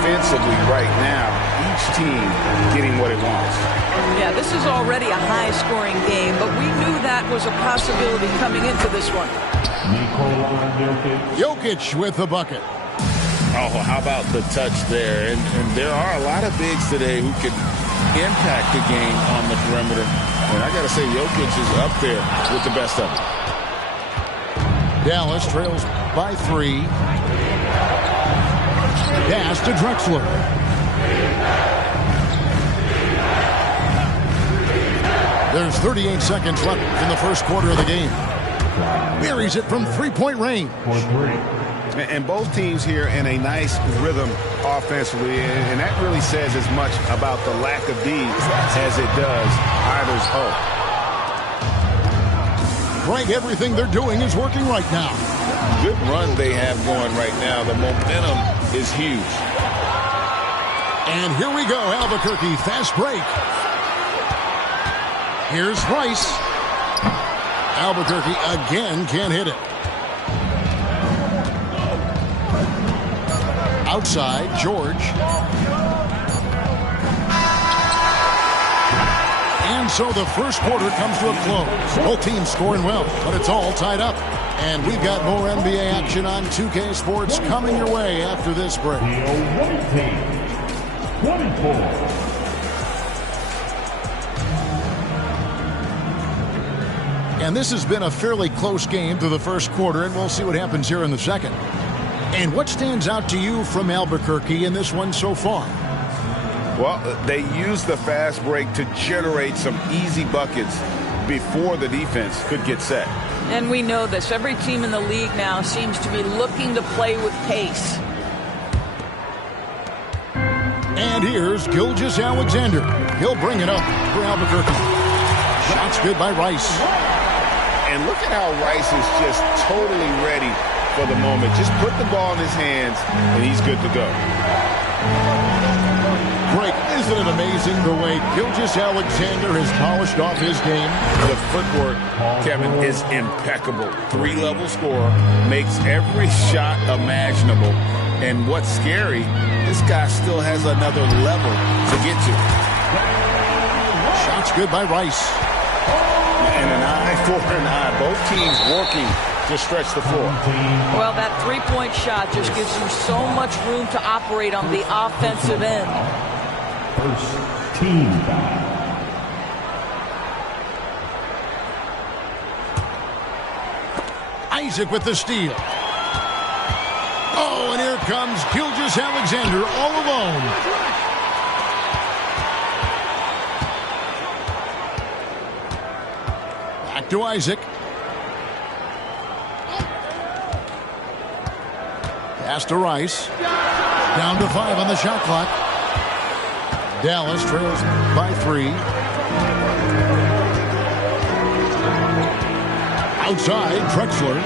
offensively right now, each team getting what it wants. Yeah, this is already a high-scoring game, but we knew that was a possibility coming into this one. Jokic with the bucket. Oh, how about the touch there? And there are a lot of bigs today who can impact the game on the perimeter. And I got to say, Jokic is up there with the best of them. Dallas trails by 3. Pass to Drexler. There's 38 seconds left in the first quarter of the game. Buries it from three-point range. And both teams here in a nice rhythm offensively, and that really says as much about the lack of D as it does either's hope. Greg, everything they're doing is working right now. Good run they have going right now. The momentum is huge. And here we go, Albuquerque, fast break. Here's Rice. Albuquerque again can't hit it. Outside, George. And so the first quarter comes to a close. Both teams scoring well, but it's all tied up. And we've got more NBA action on 2K Sports coming your way after this break. And this has been a fairly close game through the first quarter, and we'll see what happens here in the second. And what stands out to you from Albuquerque in this one so far? Well, they used the fast break to generate some easy buckets before the defense could get set. And we know this. Every team in the league now seems to be looking to play with pace. And here's Gilgeous-Alexander. He'll bring it up for Albuquerque. Shots good by Rice. And look at how Rice is just totally ready for the moment. Just put the ball in his hands, and he's good to go. Great. Isn't it amazing the way Gilgeous-Alexander has polished off his game? The footwork, Kevin, is impeccable. 3-level scorer, makes every shot imaginable. And what's scary, this guy still has another level to get to. Shots good by Rice. And an eye for an eye. Both teams working to stretch the floor. Well, that three-point shot just gives them so much room to operate on the offensive end. First team foul. Isaac with the steal. Oh, and here comes Gilgeous-Alexander all alone. Back to Isaac. Pass to Rice. Down to 5 on the shot clock. Dallas trails by 3. Outside, Drexler.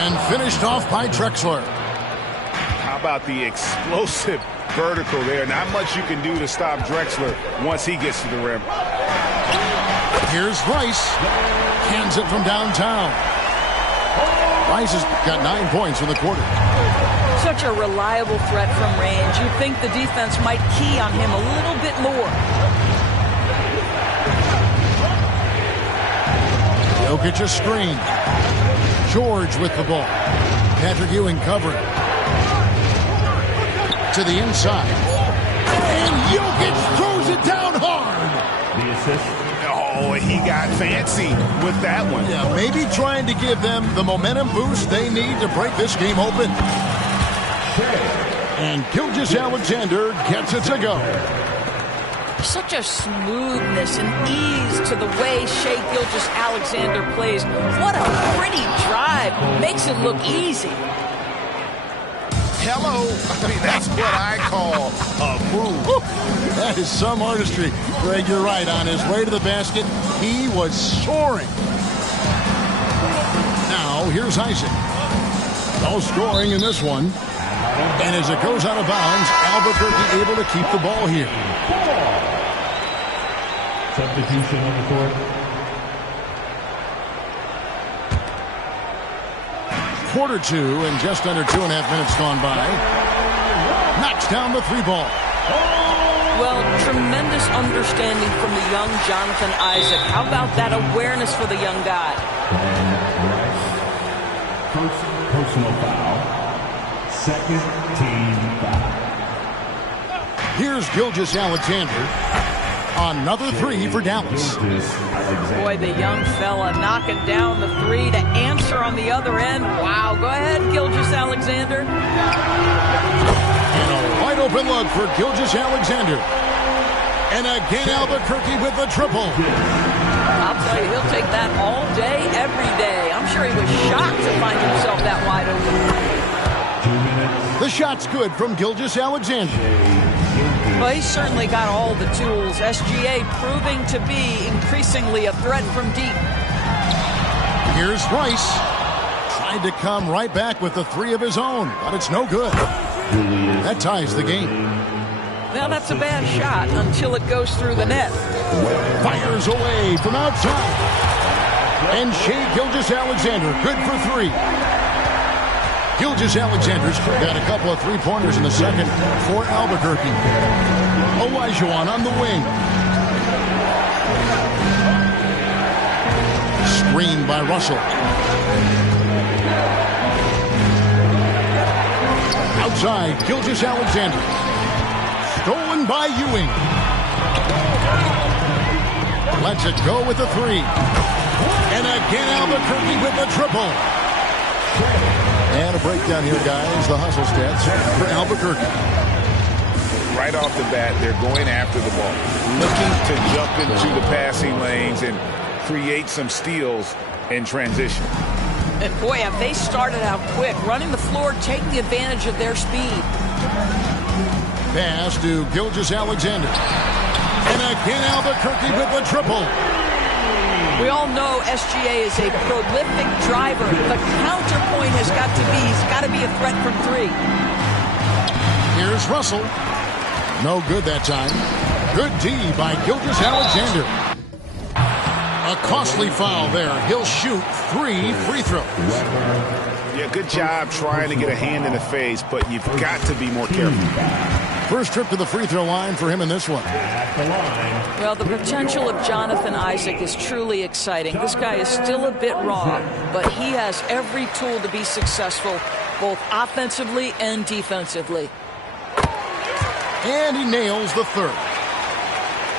And finished off by Drexler. How about the explosive vertical there? Not much you can do to stop Drexler once he gets to the rim. Here's Rice. Hands it from downtown. Rice has got 9 points in the quarter. Such a reliable threat from range. You'd think the defense might key on him a little bit more. Jokic a screen. George with the ball. Patrick Ewing covering. To the inside. And Jokic throws it down hard. The assist. Oh, he got fancy with that one. Yeah, maybe trying to give them the momentum boost they need to break this game open. And Gilgeous-Alexander gets it to go. Such a smoothness and ease to the way Shai Gilgeous-Alexander plays. What a pretty drive. Makes it look easy. Hello. I mean, that's what I call a move. Woo. That is some artistry. Greg, you're right. On his way to the basket, he was soaring. Now, here's Isaac. No scoring in this one. And as it goes out of bounds, Albuquerque able to keep the ball here. Substitution on the court. Quarter 2 and just under 2.5 minutes gone by. knocks down the 3 ball. Well, tremendous understanding from the young Jonathan Isaac. How about that awareness for the young guy? First personal foul. Second team foul. Here's Gilgeous-Alexander. Another 3 for Dallas. Boy, the young fella knocking down the 3 to answer on the other end. Wow, go ahead, Gilgeous-Alexander. And a wide open look for Gilgeous-Alexander. And again, Albuquerque with the triple. I'll tell you, he'll take that all day, every day. I'm sure he was shocked to find himself that wide open. 2 minutes. The shot's good from Gilgeous-Alexander. Well, he's certainly got all the tools. SGA proving to be increasingly a threat from deep. Here's Rice. Tried to come right back with the 3 of his own, but it's no good. That ties the game. Now, that's a bad shot until it goes through the net. Fires away from outside. And Shai Gilgeous-Alexander, good for 3. Gilgeous-Alexander's got a couple of 3-pointers in the second for Albuquerque. Olajuwon on the wing. Screened by Russell. Outside, Gilgeous-Alexander. Stolen by Ewing. Lets it go with the 3. And again, Albuquerque with the triple. And a breakdown here, guys. The hustle stats for Albuquerque. Right off the bat, they're going after the ball, looking to jump into the passing lanes and create some steals in transition. And boy, have they started out quick, running the floor, taking advantage of their speed. Pass to Gilgeous-Alexander. And again, Albuquerque with the triple. We all know SGA is a prolific driver. The counterpoint has got to be, he's got to be a threat from 3. Here's Russell. No good that time. Good D by Gilgeous-Alexander. A costly foul there. He'll shoot 3 free throws. Yeah, good job trying to get a hand in the face, but you've got to be more careful. First trip to the free throw line for him in this one. Well, the potential of Jonathan Isaac is truly exciting. This guy is still a bit raw, but he has every tool to be successful, both offensively and defensively. And he nails the 3rd.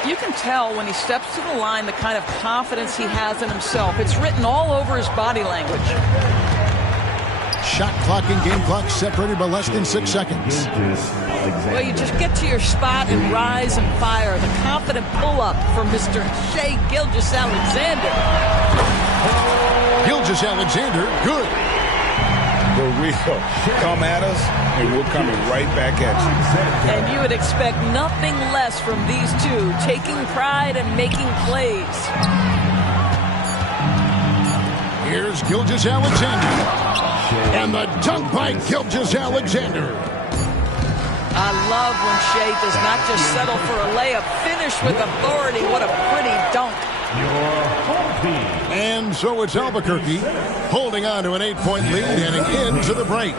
You can tell when he steps to the line the kind of confidence he has in himself. It's written all over his body language. Shot clock and game clock separated by less than 6 seconds. Well, you just get to your spot and rise and fire. The confident pull-up from Mr. Shai Gilgeous-Alexander. Gilgeous-Alexander, good. For real. Come at us, and we're coming right back at you. And you would expect nothing less from these two, taking pride and making plays. Here's Gilgeous-Alexander. And the dunk by Gilgeous-Alexander. I love when Shai does not just settle for a layup. Finish with authority. What a pretty dunk. And so it's Albuquerque holding on to an 8-point lead heading into the break.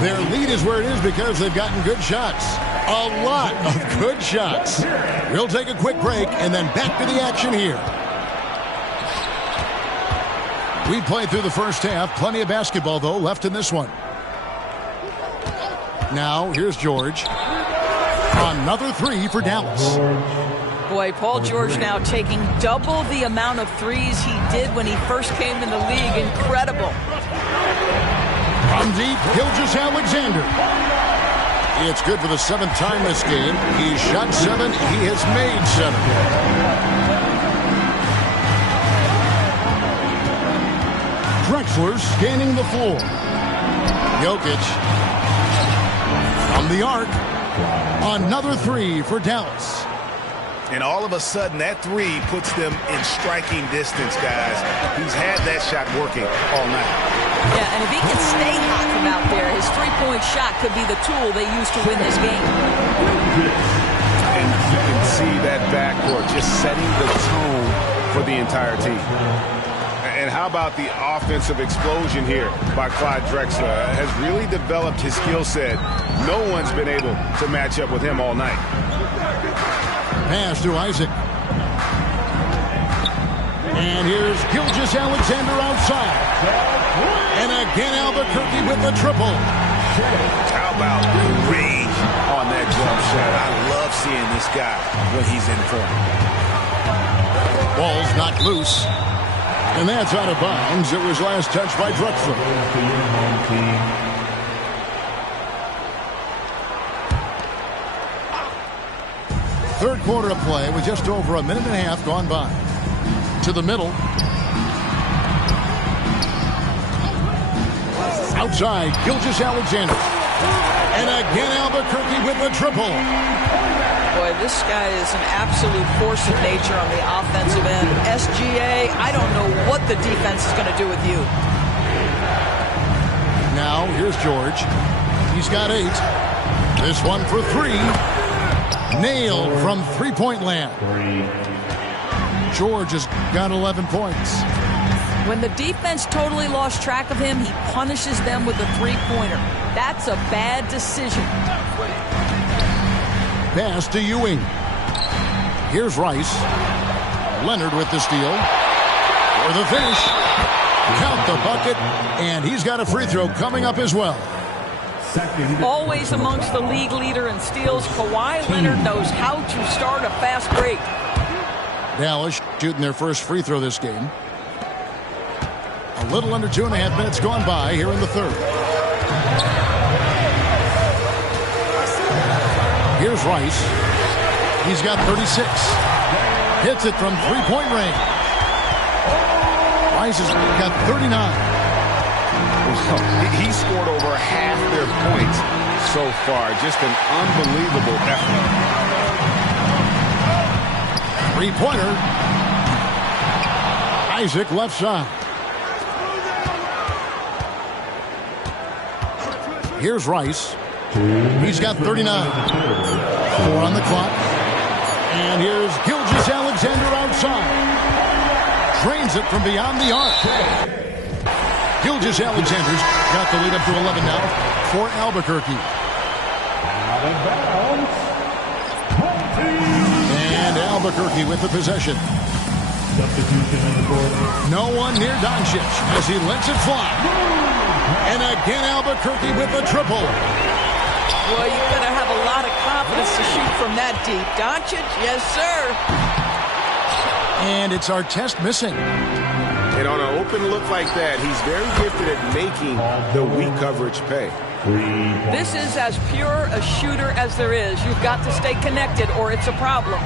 Their lead is where it is because they've gotten good shots. A lot of good shots. We'll take a quick break and then back to the action here. We played through the first half. Plenty of basketball, though, left in this one. Now, here's George. Another 3 for Dallas. Boy, Paul George now taking double the amount of threes he did when he first came in the league. Incredible. From deep, Gilgeous-Alexander. It's good for the 7th time this game. He's shot 7. He has made 7. Drexler scanning the floor. Jokic from the arc. Another 3 for Dallas. And all of a sudden, that 3 puts them in striking distance, guys. He's had that shot working all night. Yeah, and if he can stay hot from out there, his 3-point shot could be the tool they use to win this game. And you can see that backcourt just setting the tone for the entire team. And how about the offensive explosion here by Clyde Drexler? Has really developed his skill set. No one's been able to match up with him all night. Pass to Isaac. And here's Gilgeous-Alexander outside. And again, Albuquerque with the triple. How about the range on that jump shot? I love seeing this guy when he's in form. Ball's knocked loose. And that's out of bounds. It was last touched by Drexler. Third quarter of play with just over a minute and a half gone by. To the middle. Outside, Gilgeous-Alexander. And again, Albuquerque with the triple. Boy, this guy is an absolute force of nature on the offensive end. SGA, I don't know what the defense is going to do with you. Now, here's George. He's got 8. This one for 3. Nailed from three-point land. George has got 11 points. When the defense totally lost track of him, he punishes them with a three-pointer. That's a bad decision. Pass to Ewing. Here's Rice. Leonard with the steal. For the finish. Count the bucket. And he's got a free throw coming up as well. Always amongst the league leader in steals, Kawhi Leonard knows how to start a fast break. Dallas shooting their first free throw this game. A little under 2.5 minutes gone by here in the third. Here's Rice. He's got 36. Hits it from three-point range. Rice has got 39. He scored over half their points so far. Just an unbelievable effort. Three-pointer. Isaac left side. Here's Rice. He's got 39. 4 on the clock. And here's Gilgeous-Alexander outside. Drains it from beyond the arc. Gilgeous-Alexander's got the lead up to 11 now for Albuquerque. And Albuquerque with the possession. No one near Doncic as he lets it fly. And again, Albuquerque with the triple. Well, you gotta have a lot of confidence to shoot from that deep. Doncic, yes, sir. And it's Artest missing. And on an open look like that, he's very gifted at making the weak coverage pay. This is as pure a shooter as there is. You've got to stay connected or it's a problem.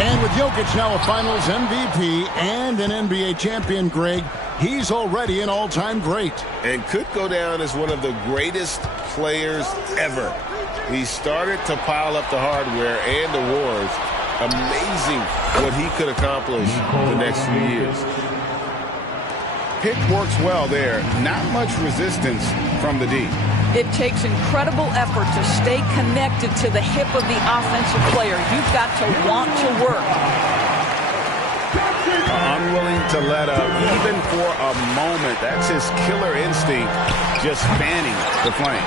And with Jokic now a Finals MVP and an NBA champion, Greg, he's already an all-time great. And could go down as one of the greatest players ever. He started to pile up the hardware and awards. Amazing what he could accomplish the next few years. Pick works well there. Not much resistance from the D. It takes incredible effort to stay connected to the hip of the offensive player. You've got to want to work. Unwilling to let up, even for a moment. That's his killer instinct, just fanning the flame.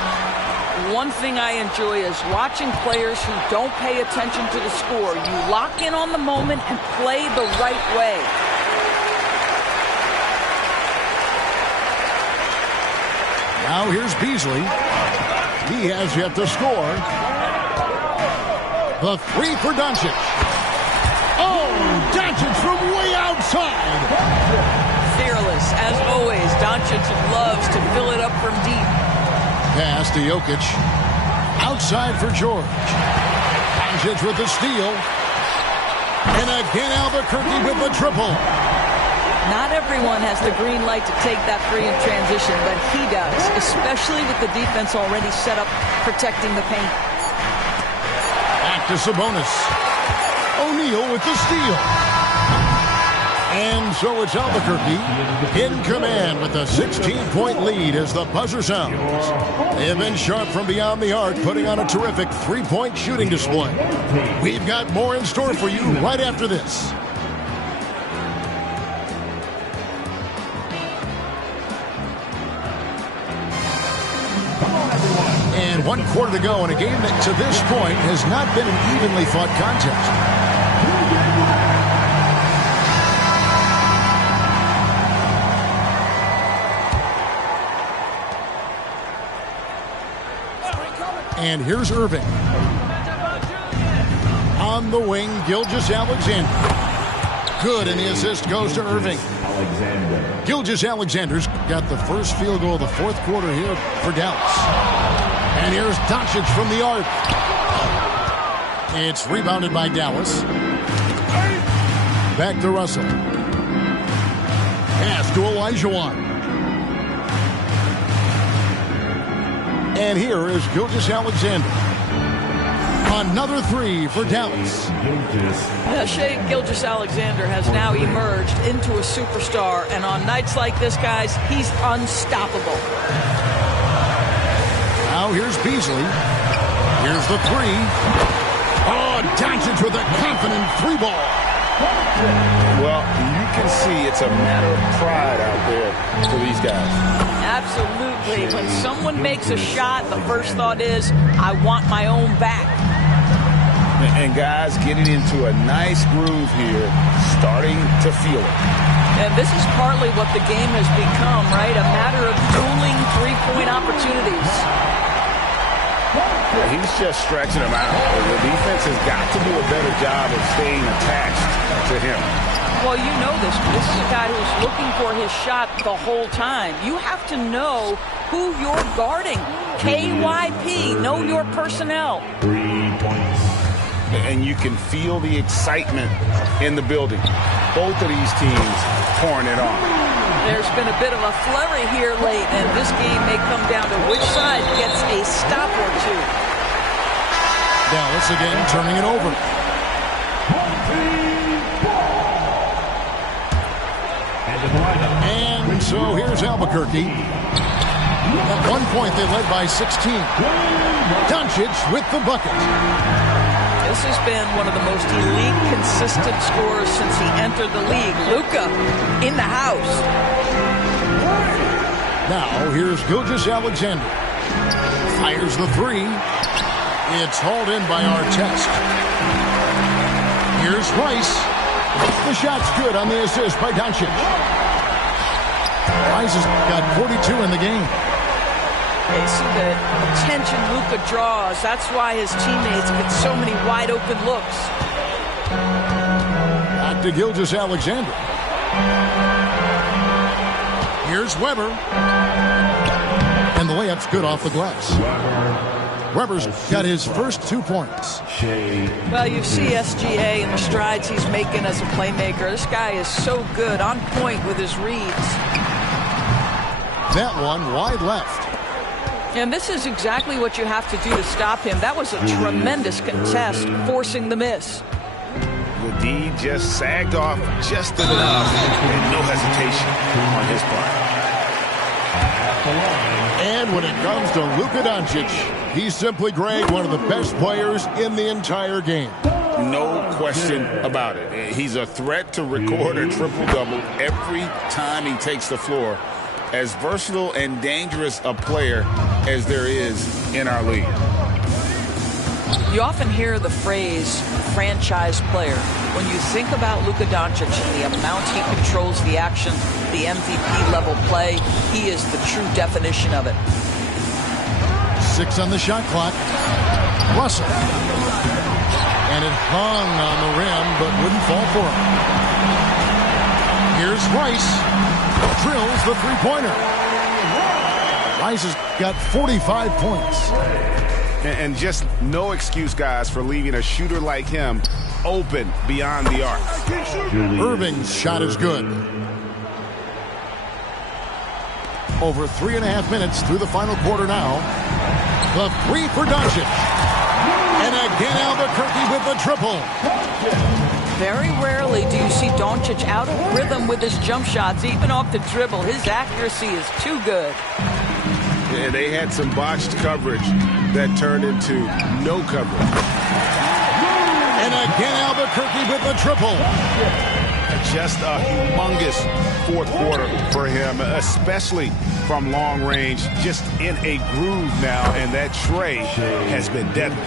One thing I enjoy is watching players who don't pay attention to the score. You lock in on the moment and play the right way. Now here's Beasley. He has yet to score. The three for Doncic. Oh, Doncic from way outside. Fearless, as always. Doncic loves to fill it up from deep. Pass to Jokic. Outside for George. Doncic with the steal. And again, Albuquerque with the triple. Not everyone has the green light to take that three in transition, but he does, especially with the defense already set up protecting the paint. Back to Sabonis. O'Neal with the steal. And so it's Albuquerque in command with a 16-point lead as the buzzer sounds. They have been sharp from beyond the arc, putting on a terrific three-point shooting display. We've got more in store for you right after this. And 1 quarter to go in a game that to this point has not been an evenly fought contest. And here's Irving. On the wing, Gilgeous-Alexander. Good, and the assist goes to Irving. Gilgeous-Alexander's got the first field goal of the 4th quarter here for Dallas. And here's Doncic from the arc. It's rebounded by Dallas. Back to Russell. Pass to Olajuwon. And here is Gilgeous-Alexander. Another 3 for Dallas. Shai Gilgeous-Alexander has now emerged into a superstar, and on nights like this, guys, he's unstoppable. Now here's Beasley. Here's the 3. Oh, Doncic with a confident 3 ball. Well, you can see it's a matter of pride out there for these guys. Absolutely. When someone makes a shot, the first thought is, I want my own back. And guys getting into a nice groove here, starting to feel it. And this is partly what the game has become, right? A matter of dueling three-point opportunities. He's just stretching them out. The defense has got to do a better job of staying attached to him. Well, you know this. This is a guy who's looking for his shot the whole time. You have to know who you're guarding. KYP, know your personnel. 3 points. And you can feel the excitement in the building. Both of these teams pouring it on. There's been a bit of a flurry here late, and this game may come down to which side gets a stop or two. Dallas again turning it over. And so here's Albuquerque. At one point they led by 16. Doncic with the bucket. This has been one of the most elite, consistent scorers since he entered the league. Luka in the house. Now here's Gilgeous-Alexander. Fires the 3. It's hauled in by Artest. Here's Rice. The shot's good on the assist by Doncic. Rice has got 42 in the game. You see the attention Luka draws. That's why his teammates get so many wide open looks. Back to Gilgeous-Alexander. Here's Weber. And the layup's good off the glass. Weber's got his first 2 points. Well, you see SGA and the strides he's making as a playmaker. This guy is so good, on point with his reads. That one wide left. And this is exactly what you have to do to stop him. That was a tremendous contest, forcing the miss. The D just sagged off just enough, and no hesitation on his part. And when it comes to Luka Doncic, he's simply, Greg, one of the best players in the entire game. No question about it. He's a threat to record a triple-double every time he takes the floor. As versatile and dangerous a player as there is in our league. You often hear the phrase franchise player. When you think about Luka Doncic and the amount he controls the action, the MVP level play, he is the true definition of it. 6 on the shot clock. Russell. And it hung on the rim, but wouldn't fall for him. Here's Rice. Drills the three-pointer. Rice has got 45 points. And just no excuse, guys, for leaving a shooter like him open beyond the arc. Irving's shot is good. Over 3.5 minutes through the final quarter now. The 3 for Doncic. And again Albuquerque with the triple. Very rarely do you see Doncic out of rhythm with his jump shots, even off the dribble. His accuracy is too good. Yeah, they had some botched coverage that turned into no coverage. And again Albuquerque with the triple. just a humongous fourth quarter for him, especially from long range, just in a groove now, and that tray has been deadly.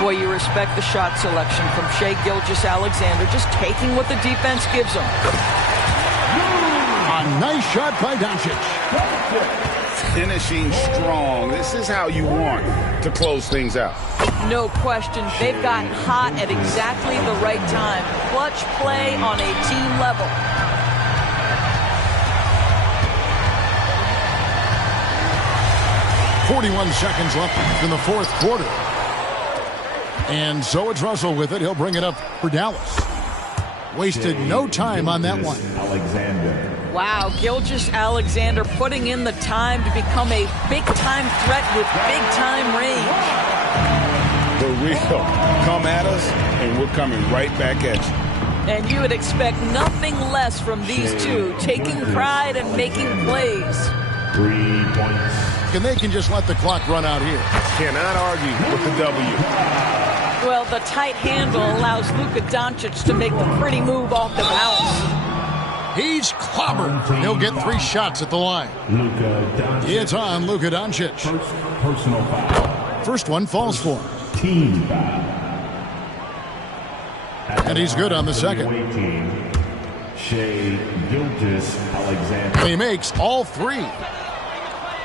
Boy, you respect the shot selection from Shai Gilgeous-Alexander, just taking what the defense gives him. A nice shot by Doncic. Finishing strong. This is how you want to close things out. No question. They've gotten hot at exactly the right time. Clutch play on a team level. .41 seconds left in the fourth quarter. And so it's Russell with it. He'll bring it up for Dallas. Wasted no time on that one. Alexander. Wow, Gilgeous-Alexander putting in the time to become a big-time threat with big-time range. The real come at us, and we're coming right back at you. And you would expect nothing less from these two, taking pride and making plays. 3 points. And they can just let the clock run out here. Cannot argue with the W. Well, the tight handle allows Luka Doncic to make the pretty move off the bounce. He's clobbered. He'll get 3 shots at the line. Luka Doncic. It's on Luka Doncic. First personal foul. First one falls for him. Team foul. And he's good on the second. Shai Gilgeous-Alexander. He makes all 3.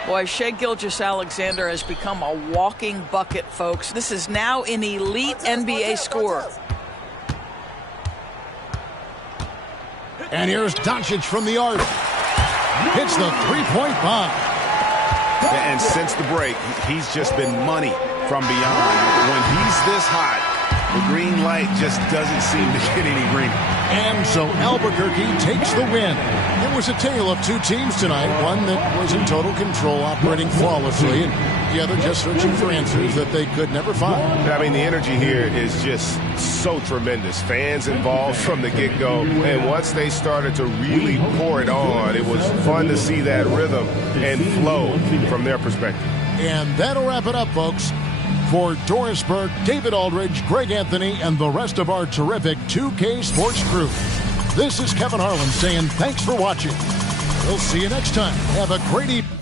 Boy, Shai Gilgeous-Alexander has become a walking bucket, folks. This is now an elite NBA scorer. And here's Doncic from the arc. Hits the 3-point bomb. And since the break, he's just been money from beyond. When he's this hot, the green light just doesn't seem to get any greener. And so Albuquerque takes the win. It was a tale of 2 teams tonight. One that was in total control, operating flawlessly, and the other just searching for answers that they could never find. I mean, the energy here is just so tremendous. Fans involved from the get-go, and once they started to really pour it on, it was fun to see that rhythm and flow from their perspective. And that'll wrap it up, folks. For Doris Burke, David Aldridge, Greg Anthony, and the rest of our terrific 2K Sports crew, this is Kevin Harlan saying thanks for watching. We'll see you next time. Have a great evening.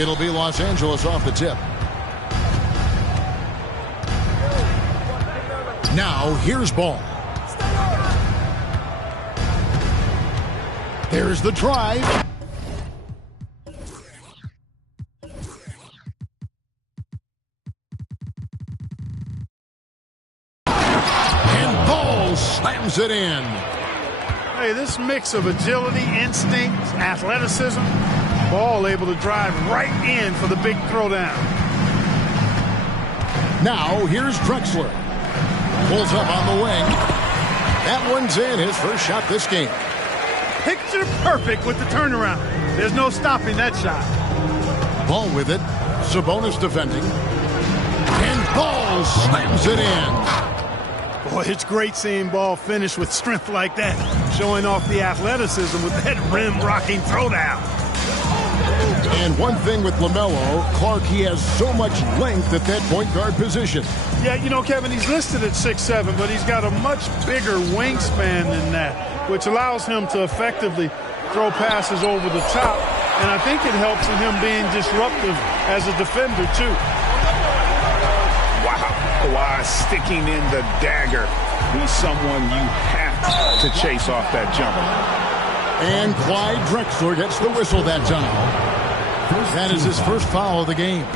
It'll be Los Angeles off the tip. Now, here's ball. There's the drive. ball slams it in. Hey, this mix of agility, instinct, athleticism, ball able to drive right in for the big throwdown. Now here's Drexler. Pulls up on the wing. That one's in, his first shot this game. Picture perfect with the turnaround. There's no stopping that shot. Ball with it. Sabonis defending. And Ball slams it in. Boy, it's great seeing Ball finish with strength like that, showing off the athleticism with that rim-rocking throwdown. And one thing with LaMelo, Clark, he has so much length at that point guard position. Yeah, you know, Kevin, he's listed at 6'7", but he's got a much bigger wingspan than that, which allows him to effectively throw passes over the top. And I think it helps in him being disruptive as a defender, too. Wow. Kawhi sticking in the dagger. He's someone you have to chase off that jumper. And Clyde Drexler gets the whistle that time. That is his first foul of the game.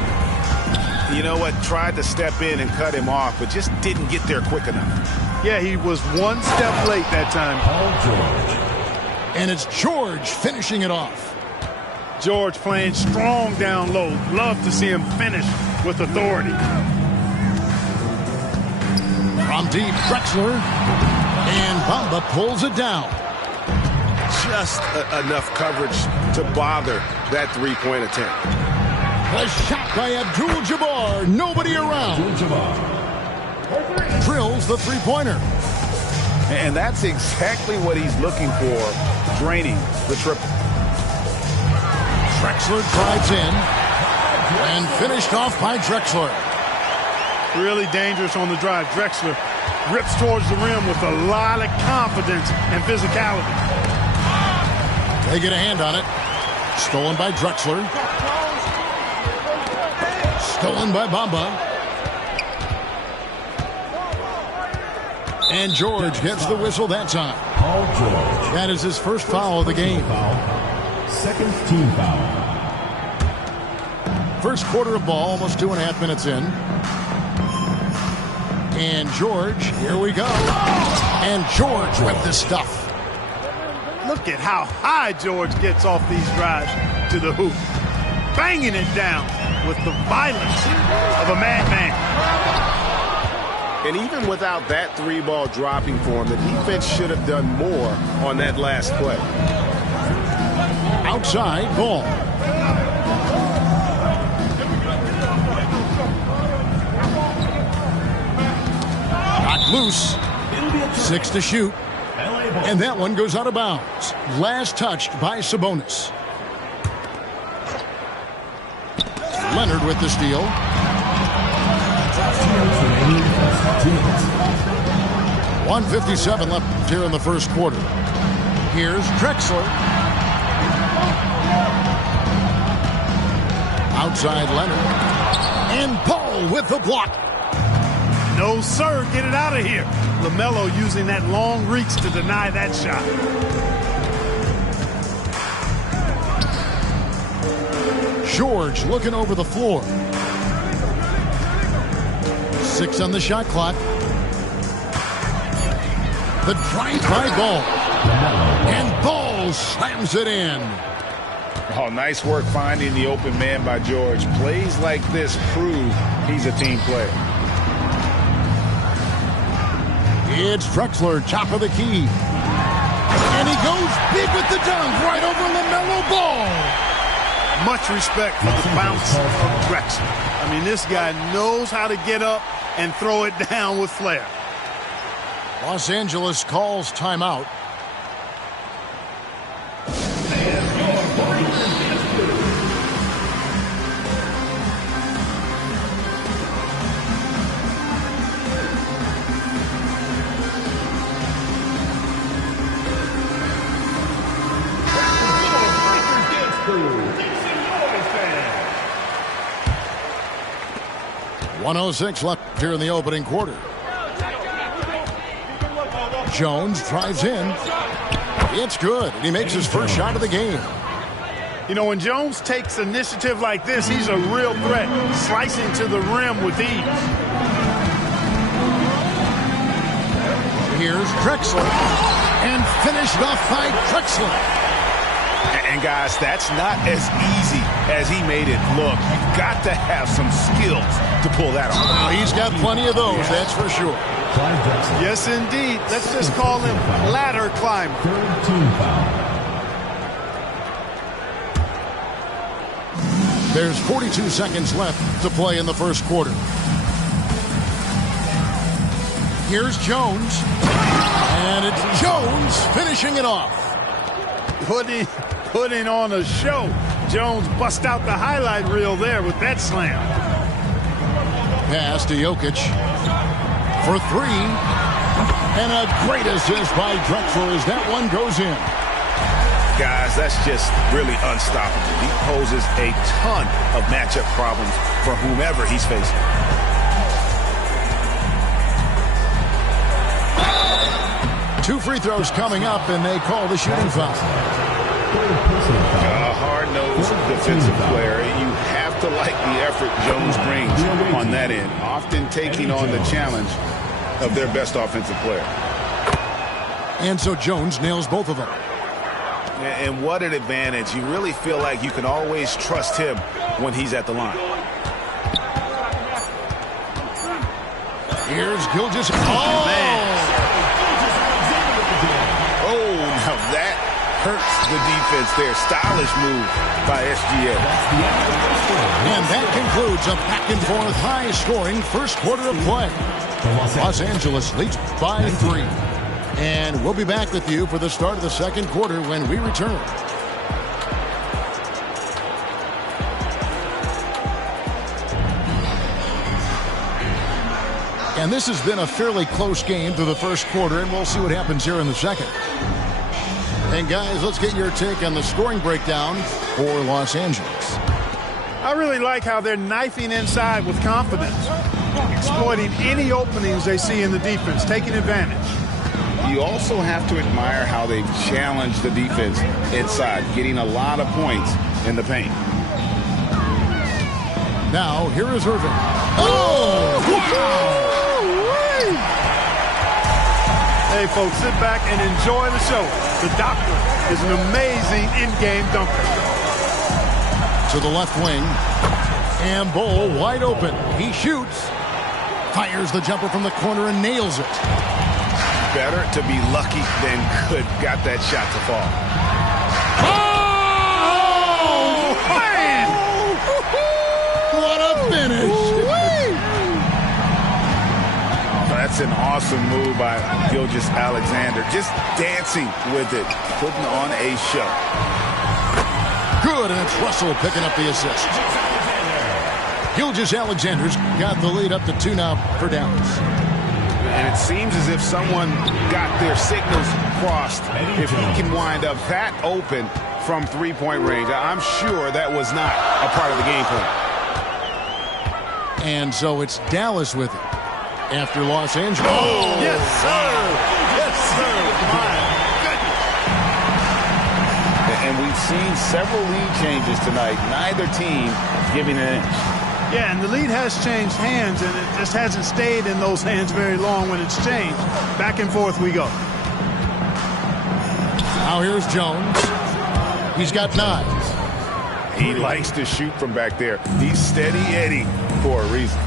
You know what? Tried to step in and cut him off, but just didn't get there quick enough. Yeah, he was one step late that time. And it's George finishing it off. George playing strong down low. Love to see him finish with authority. From deep, Drexler. And Bamba pulls it down. Just enough coverage to bother that three-point attempt. A shot by Abdul-Jabbar. Nobody around. Drills the three-pointer. And that's exactly what he's looking for, draining the triple. Drexler drives in. And finished off by Drexler. Really dangerous on the drive. Drexler rips towards the rim with a lot of confidence and physicality. They get a hand on it. Stolen by Drexler. Stolen by Bamba. And George gets the whistle that time. That is his first foul of the game. Second team foul. First quarter of ball, almost 2.5 minutes in. And George, here we go. And George with the stuff. Look at how high George gets off these drives to the hoop. Banging it down with the violence of a madman. And even without that three-ball dropping for him, the defense should have done more on that last play. Outside ball. Knocked loose. 6 to shoot. And that one goes out of bounds. Last touched by Sabonis. Leonard with the steal. 1:57 left here in the first quarter. Here's Drexler. Outside Leonard. And Paul with the block. No, sir. Get it out of here. LaMelo using that long reach to deny that shot. George looking over the floor. 6 on the shot clock. The drive by Ball. And Ball slams it in. Oh, nice work finding the open man by George. Plays like this prove he's a team player. It's Drexler, top of the key. And he goes big with the dunk right over LaMelo Ball. Much respect for the bounce of Drexler. I mean, this guy knows how to get up and throw it down with flair. Los Angeles calls timeout. .106 left here in the opening quarter. Jones drives in. It's good. And he makes his first shot of the game. You know, when Jones takes initiative like this, he's a real threat, slicing to the rim with ease. Here's Drexler. And finished off by Drexler. And guys, that's not as easy as he made it look. You've got to have some skills to pull that off. Well, he's got plenty of those, that's for sure. Yes, indeed. Let's just call him ladder climber. Third team foul. There's 42 seconds left to play in the first quarter. Here's Jones. And it's Jones finishing it off. Putting on a show. Jones bust out the highlight reel there with that slam. Pass to Jokic for three. And a great assist by Drexler as that one goes in. Guys, that's just really unstoppable. He poses a ton of matchup problems for whomever he's facing. Two free throws coming up, and they call the shooting foul. A hard-nosed defensive player. You have to like the effort Jones brings on that end, often taking on the challenge of their best offensive player. And so Jones nails both of them. And what an advantage. You really feel like you can always trust him when he's at the line. Here's Gilgeous. Oh, man. Oh, now that hurts the defense there. Stylish move by SGA. And that concludes a back-and-forth high-scoring first quarter of play. Los Angeles leads by 3. And we'll be back with you for the start of the second quarter when we return. And this has been a fairly close game through the first quarter, and we'll see what happens here in the second. And guys, let's get your take on the scoring breakdown for Los Angeles. I really like how they're knifing inside with confidence, exploiting any openings they see in the defense, taking advantage. You also have to admire how they've challenged the defense inside, getting a lot of points in the paint. Now, here is Irving. Oh! Wow! Hey, folks, sit back and enjoy the show. The doctor is an amazing in-game dunker. To the left wing. And Bol wide open. He shoots. Fires the jumper from the corner and nails it. Better to be lucky than good. Got that shot to fall. Oh! Man! What a finish! That's an awesome move by Gilgeous-Alexander. Just dancing with it, putting on a show. Good, and it's Russell picking up the assist. Gilgeous-Alexander's got the lead up to 2 now for Dallas. And it seems as if someone got their signals crossed. If he can wind up that open from three-point range, I'm sure that was not a part of the game plan. And so it's Dallas with it after Los Angeles. Oh, yes, sir. Yes, sir. My goodness. And we've seen several lead changes tonight. Neither team giving an inch. Yeah, and the lead has changed hands, and it just hasn't stayed in those hands very long when it's changed. Back and forth we go. Now here's Jones. He's got 9. He likes to shoot from back there. He's steady Eddie for a reason.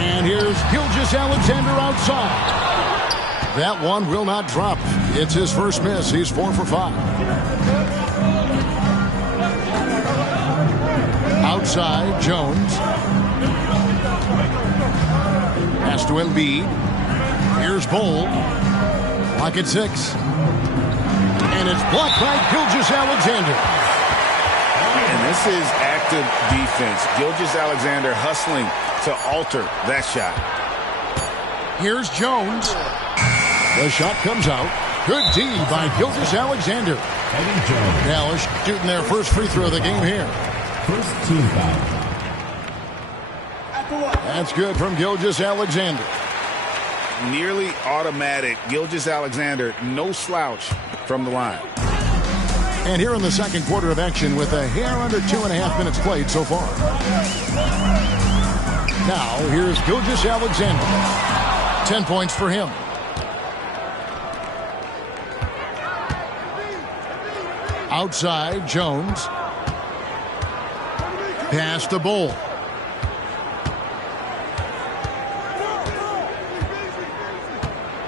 And here's Gilgeous-Alexander outside. That one will not drop. It's his first miss. He's 4 for 5. Outside, Jones. Pass to Embiid. Here's Bol. Lock at 6. And it's blocked by Gilgeous-Alexander. And this is active defense. Gilgeous-Alexander hustling to alter that shot. Here's Jones. The shot comes out. Good D by Gilgeous-Alexander. Dallas shooting their first free throw of the game here. First team foul. That's good from Gilgeous-Alexander. Nearly automatic. Gilgeous-Alexander, no slouch from the line. And here in the second quarter of action with a hair under 2.5 minutes played so far. Now, here's Gilgeous-Alexander. 10 points for him. Outside, Jones. Pass to Bol.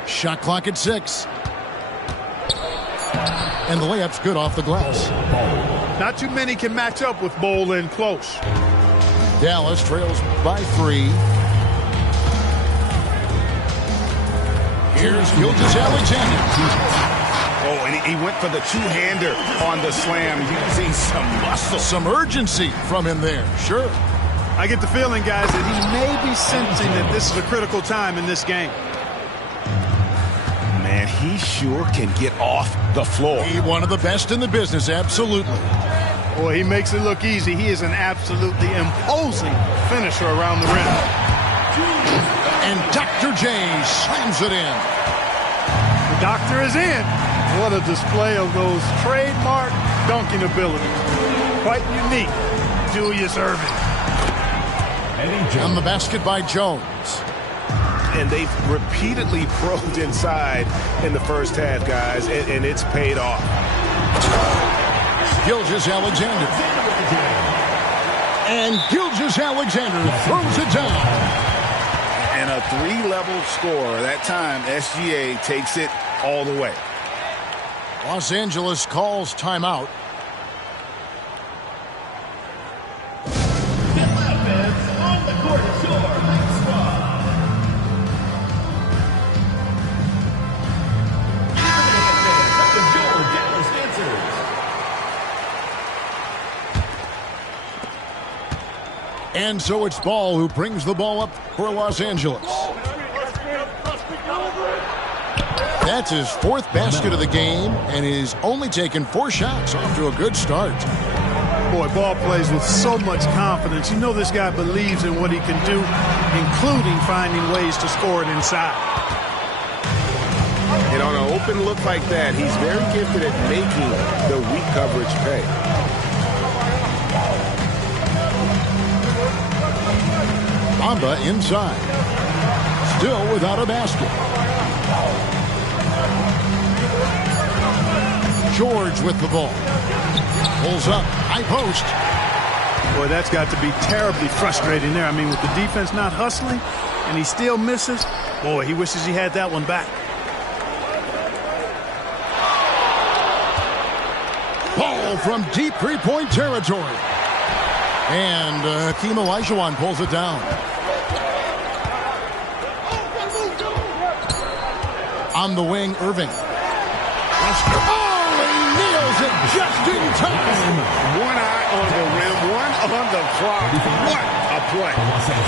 Shot clock at 6. And the layup's good off the glass. Not too many can match up with Bol in close. Dallas trails by 3. Here's Gilgeous-Alexander. Oh, and he went for the two-hander on the slam, using some muscle. Some urgency from him there, sure. I get the feeling, guys, that he may be sensing that this is a critical time in this game. Man, he sure can get off the floor. He's one of the best in the business, absolutely. Boy, he makes it look easy. He is an absolutely imposing finisher around the rim. And Dr. J slams it in. The doctor is in. What a display of those trademark dunking abilities. Quite unique. Julius Erving. On the basket by Jones. And they've repeatedly probed inside in the first half, guys, and it's paid off. Gilgeous-Alexander. And Gilgeous-Alexander throws it down. And a 3-level score. That time, SGA takes it all the way. Los Angeles calls timeout. On the court, And so it's Ball who brings the ball up for Los Angeles. That's his 4th basket of the game, and he's only taken 4 shots. Off to a good start. Boy, Ball plays with so much confidence. You know this guy believes in what he can do, including finding ways to score it inside. And on an open look like that, he's very gifted at making the weak coverage pay. Bamba inside. Still without a basket. George with the ball. Pulls up. High post. Boy, that's got to be terribly frustrating there. I mean, with the defense not hustling and he still misses, boy, he wishes he had that one back. Ball from deep three-point territory. And Hakeem Olajuwon pulls it down. On the wing, Irving. Oh, he nails it just in time. One eye on the rim, one on the clock. What a play.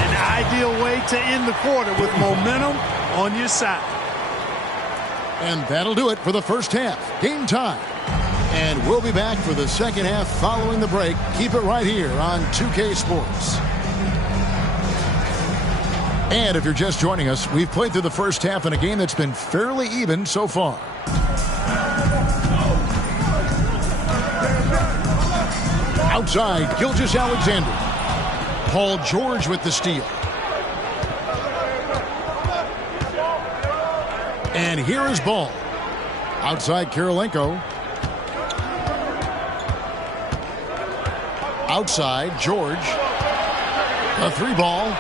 An ideal way to end the quarter with momentum on your side. And that'll do it for the first half. Game time. And we'll be back for the second half following the break. Keep it right here on 2K Sports. And if you're just joining us, we've played through the first half in a game that's been fairly even so far. Outside, Gilgeous-Alexander. Paul George with the steal. And here is Ball. Outside, Kirilenko. Outside, George. A 3-ball.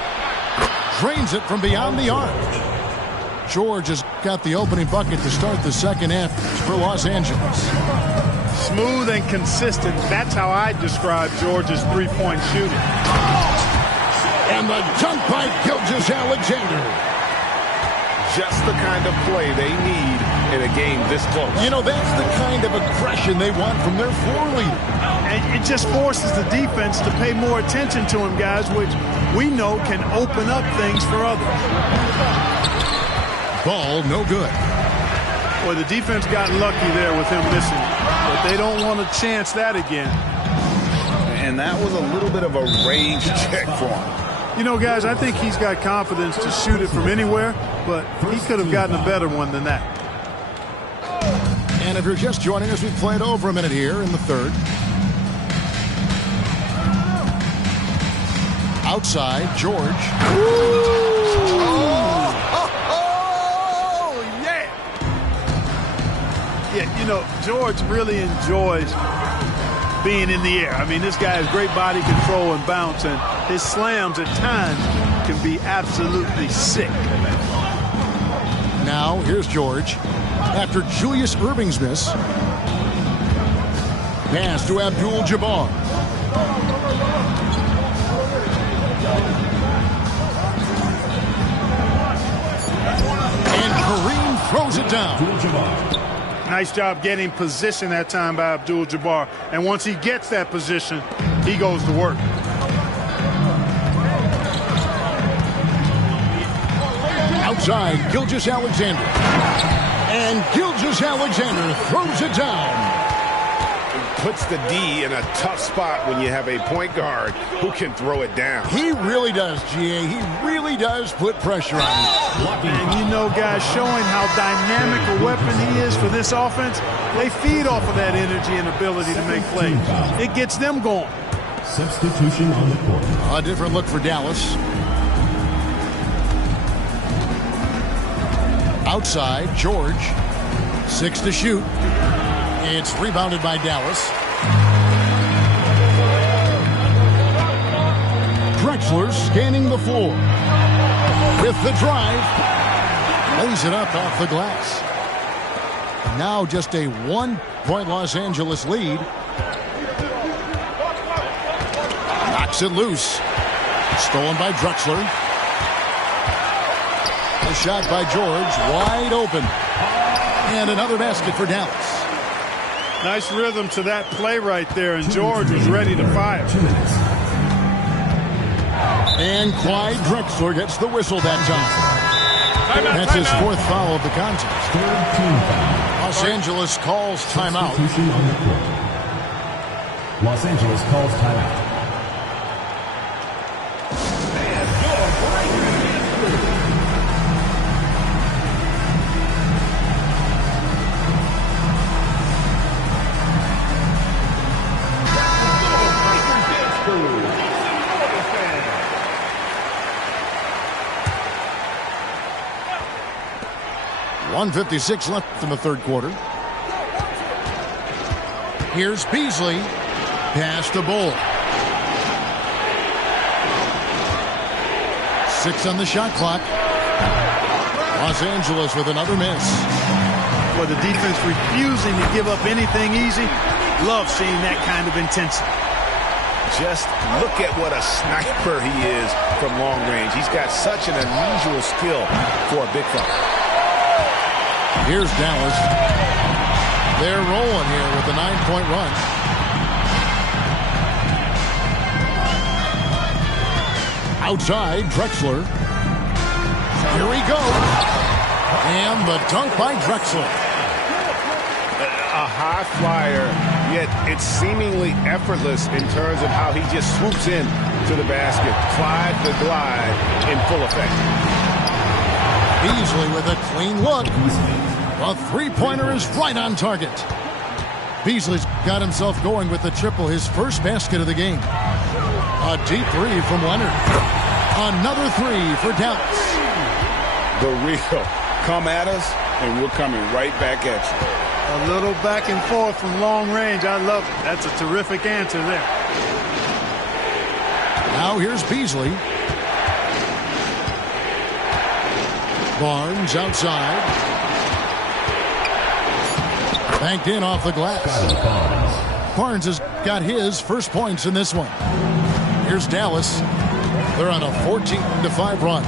Drains it from beyond the arc. George has got the opening bucket to start the second half for Los Angeles. Smooth and consistent. That's how I describe George's three-point shooting. And the dunk by Gilgeous-Alexander. Just the kind of play they need in a game this close. You know, that's the kind of aggression they want from their floor leader. And it just forces the defense to pay more attention to him, guys, which we know can open up things for others. Ball, no good. Boy, the defense got lucky there with him missing it, but they don't want to chance that again. And that was a little bit of a range check for him. You know, guys, I think he's got confidence to shoot it from anywhere, but he could have gotten a better one than that. And if you're just joining us, we've played over a minute here in the third. Outside, George. Yeah! Yeah, you know, George really enjoys being in the air. I mean, this guy has great body control and bounce, and his slams at times can be absolutely sick. Now, here's George. After Julius Erving's miss. Pass to Abdul-Jabbar. And Kareem throws it down. Nice job getting position that time by Abdul-Jabbar. And once he gets that position, he goes to work. Outside, Gilgeous-Alexander. And Gilgeous-Alexander throws it down. Puts the D in a tough spot when you have a point guard who can throw it down. He really does, GA. He really does put pressure on him. And you know, guys, showing how dynamic a weapon he is for this offense, they feed off of that energy and ability to make plays. It gets them going. Substitution on the court. A different look for Dallas. Outside, George. 6 to shoot. It's rebounded by Dallas. Drexler scanning the floor. With the drive. Lays it up off the glass. Now just a 1-point Los Angeles lead. Knocks it loose. Stolen by Drexler. A shot by George. Wide open. And another basket for Dallas. Nice rhythm to that play right there, and George was ready to fire. And Clyde Drexler gets the whistle that time. That's his 4th foul of the contest. Los Angeles calls timeout. Los Angeles calls timeout. .156 left in the third quarter. Here's Beasley. Pass to Bull. 6 on the shot clock. Los Angeles with another miss. For the defense refusing to give up anything easy. Love seeing that kind of intensity. Just look at what a sniper he is from long range. He's got such an unusual skill for a big fella. Here's Dallas. They're rolling here with a 9-point run. Outside, Drexler. Here we go. And the dunk by Drexler. A high flyer, yet it's seemingly effortless in terms of how he just swoops in to the basket. Clyde the glide in full effect. Beasley with a clean look. A three-pointer is right on target. Beasley's got himself going with the triple, his first basket of the game. A deep 3 from Leonard. Another 3 for Dallas. The real come at us, and we're coming right back at you. A little back and forth from long range. I love it. That's a terrific answer there. Now here's Beasley. Barnes outside. Banked in off the glass. Barnes has got his first points in this one. Here's Dallas. They're on a 14-5 run.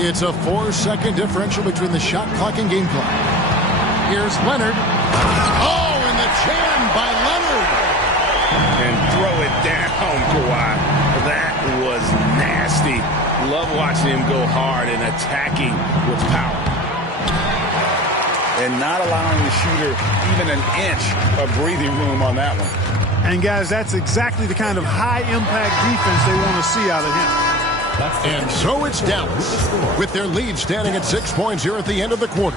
It's a 4-second differential between the shot clock and game clock. Here's Leonard. Oh, and the jam by Leonard. And throw it down, Kawhi. That was nasty. Love watching him go hard and attacking with power. And not allowing the shooter even an inch of breathing room on that one. And, guys, that's exactly the kind of high-impact defense they want to see out of him. And so it's Dallas, with their lead standing at 6 points here at the end of the quarter.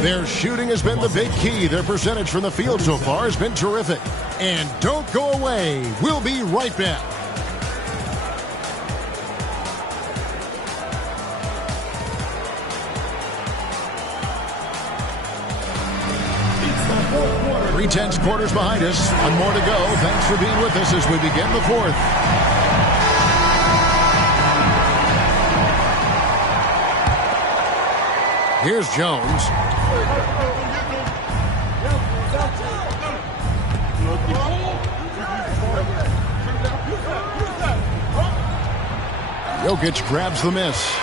Their shooting has been the big key. Their percentage from the field so far has been terrific. And don't go away. We'll be right back. Three tenths quarters behind us. One more to go. Thanks for being with us as we begin the fourth. Here's Jones. Jokic grabs the miss.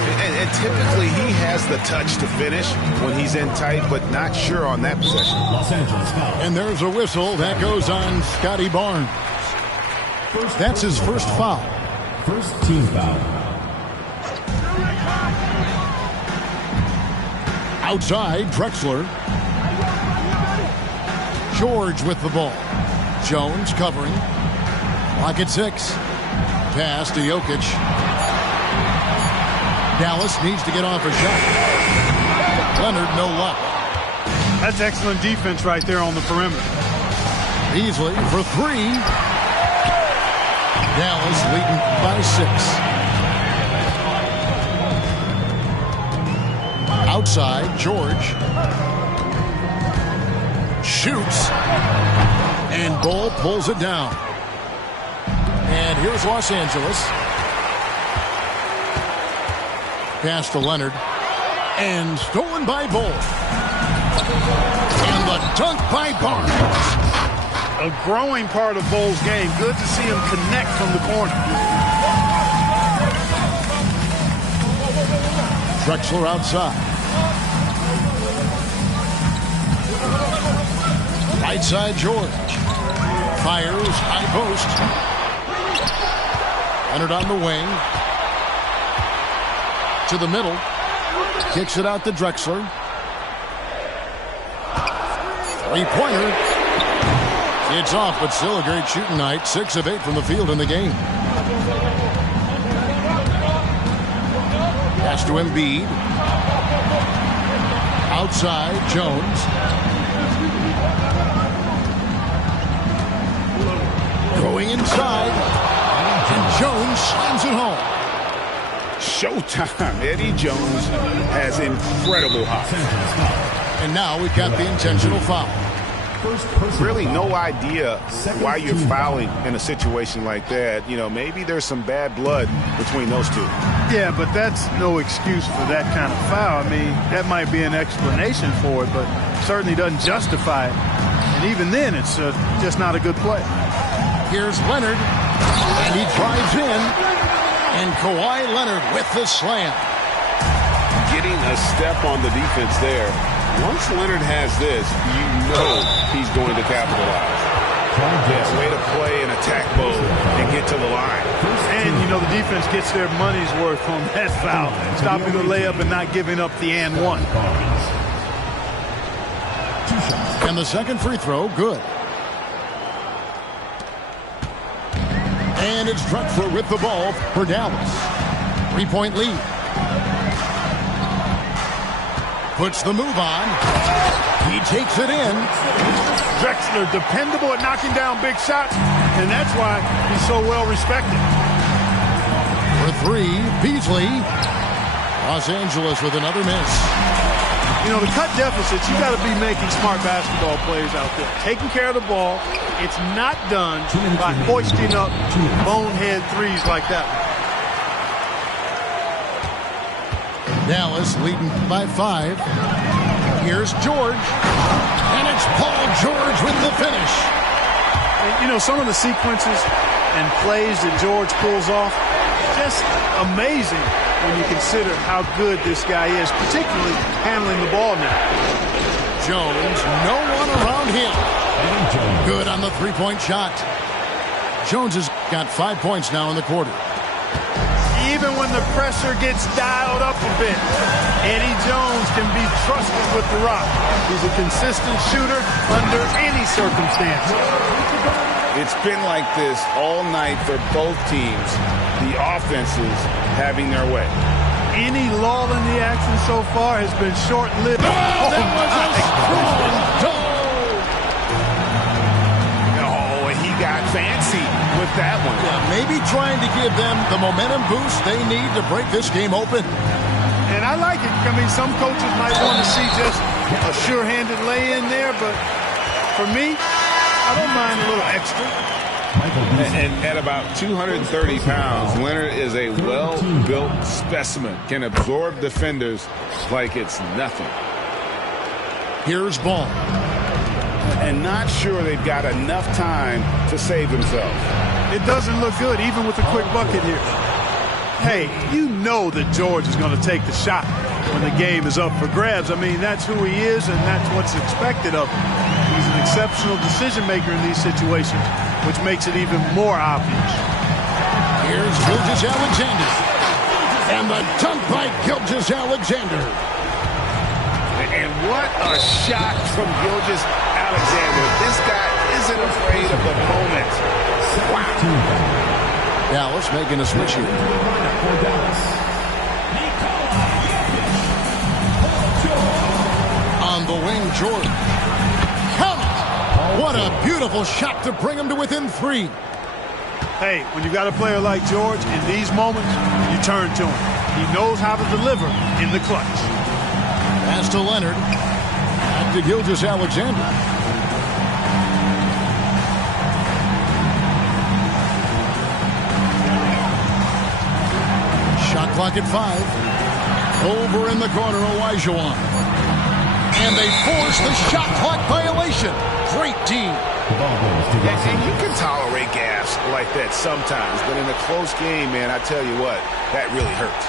And typically he has the touch to finish when he's in tight, but not sure on that possession. Los Angeles foul. And there's a whistle that goes on Scotty Barnes. That's his first foul. First team foul. Outside, Drexler. George with the ball. Jones covering. Clock at 6. Pass to Jokic. Dallas needs to get off a shot. Leonard, no luck. That's excellent defense right there on the perimeter. Beasley for 3. Dallas leading by 6. Outside, George. Shoots. And Bull pulls it down. And here's Los Angeles. Pass to Leonard. And stolen by Bull. And the dunk by Barnes. A growing part of Bull's game. Good to see him connect from the corner. Drexler outside. Right side, George. Fires, high post. Leonard on the wing. To the middle. Kicks it out to Drexler. Three-pointer. It's off, but still a great shooting night. 6 of 8 from the field in the game. Pass to Embiid. Outside, Jones. Going inside. And Jones slams it home. Showtime. Eddie Jones has incredible hops. And now we've got the intentional foul. Really no idea why you're fouling in a situation like that. You know, maybe there's some bad blood between those two. Yeah, but that's no excuse for that kind of foul. I mean, that might be an explanation for it, but certainly doesn't justify it. And even then, it's just not a good play. Here's Leonard, and he drives in. And Kawhi Leonard with the slam. Getting a step on the defense there. Once Leonard has this, you know he's going to capitalize. Yeah, way to play and attack mode and get to the line. And, you know, the defense gets their money's worth on that foul. Stopping the layup and not giving up the and one. And the second free throw, good. And it's Drexler with the ball for Dallas. 3-point lead. Puts the move on. He takes it in. Drexler dependable at knocking down big shots, and that's why he's so well respected. For 3, Beasley. Los Angeles with another miss. You know, the cut deficits, you got to be making smart basketball plays out there. Taking care of the ball. It's not done by hoisting up bonehead threes like that. Dallas leading by 5. Here's George. And it's Paul George with the finish. And, you know, some of the sequences and plays that George pulls off, just amazing when you consider how good this guy is, particularly handling the ball now. Jones, no one around him. Good on the three-point shot. Jones has got 5 points now in the quarter. Even when the pressure gets dialed up a bit, Eddie Jones can be trusted with the rock. He's a consistent shooter under any circumstance. It's been like this all night for both teams. The offenses having their way. Any lull in the action so far has been short-lived. Oh, that was a strong dunk. Oh, and he got fancy with that one. Yeah, maybe trying to give them the momentum boost they need to break this game open. And I like it. I mean, some coaches might want to see just a sure-handed lay-in there, but For me, I don't mind a little extra. And at about 230 pounds, Leonard is a well-built specimen, can absorb defenders like it's nothing. Here's ball. And not sure they've got enough time to save themselves. It doesn't look good, even with a quick bucket here. Hey, you know that George is going to take the shot when the game is up for grabs. I mean, that's who he is, and that's what's expected of him. He's an exceptional decision maker in these situations, which makes it even more obvious. Here's Gilgeous-Alexander. And the dunk by Gilgeous-Alexander. And what a shot from Gilgeous-Alexander. This guy isn't afraid of the moment. Wow. Dallas making a switch here. On the wing, Jordan. Count it! What a beautiful shot to bring him to within 3. Hey, when you got a player like George, in these moments, you turn to him. He knows how to deliver in the clutch. Pass to Leonard. Back to Gilgeous-Alexander. Shot clock at 5. Over in the corner, Olajuwon. And they force the shot clock violation. Great team. And you can tolerate gas like that sometimes, but in a close game, man, I tell you what, that really hurts.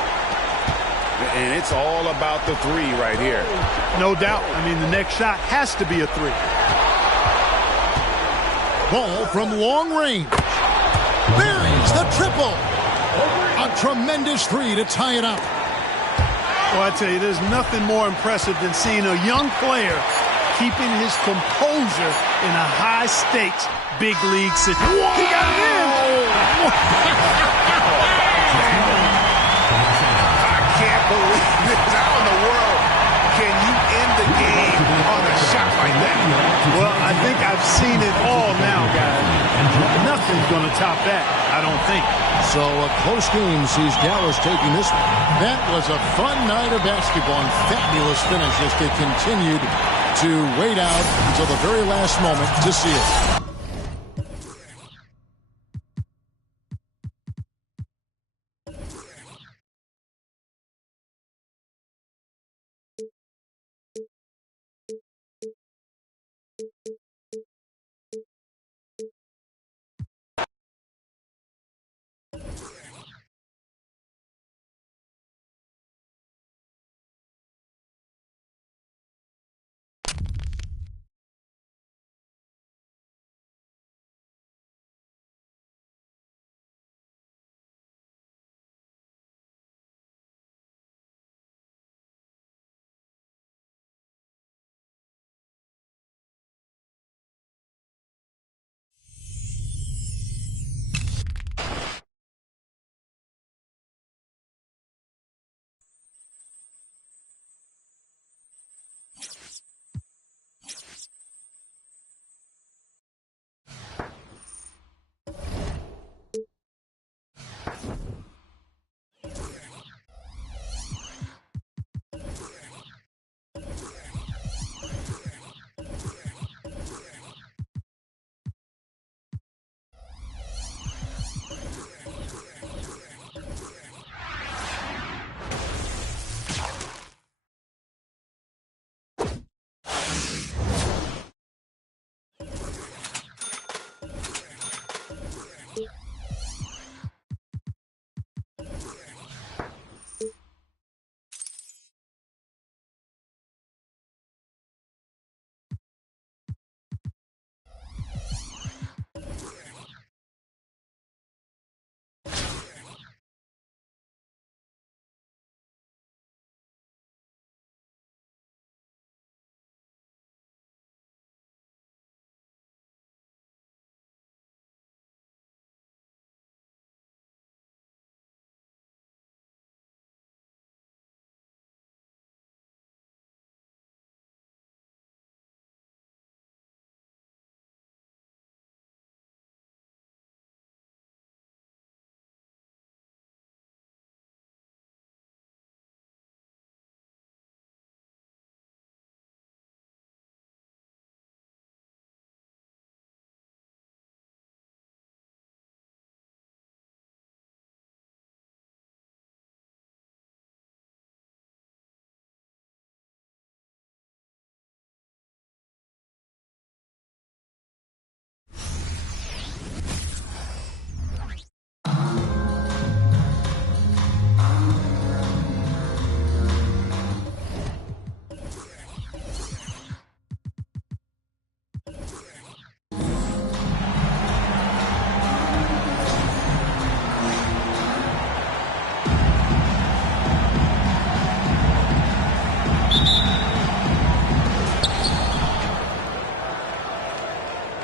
And it's all about the 3 right here. No doubt. I mean, the next shot has to be a 3. Ball from long range. Buries the triple. A tremendous 3 to tie it up. Well, I tell you, there's nothing more impressive than seeing a young player keeping his composure in a high-stakes, big-league situation. He got it in! I can't believe this. How in the world can you end the game on a shot like that? Well, I think I've seen it all now, guys. Nothing's going to top that, I don't think. So a close game sees Dallas taking this one. That was a fun night of basketball and fabulous finish as they continued to wait out until the very last moment to see it.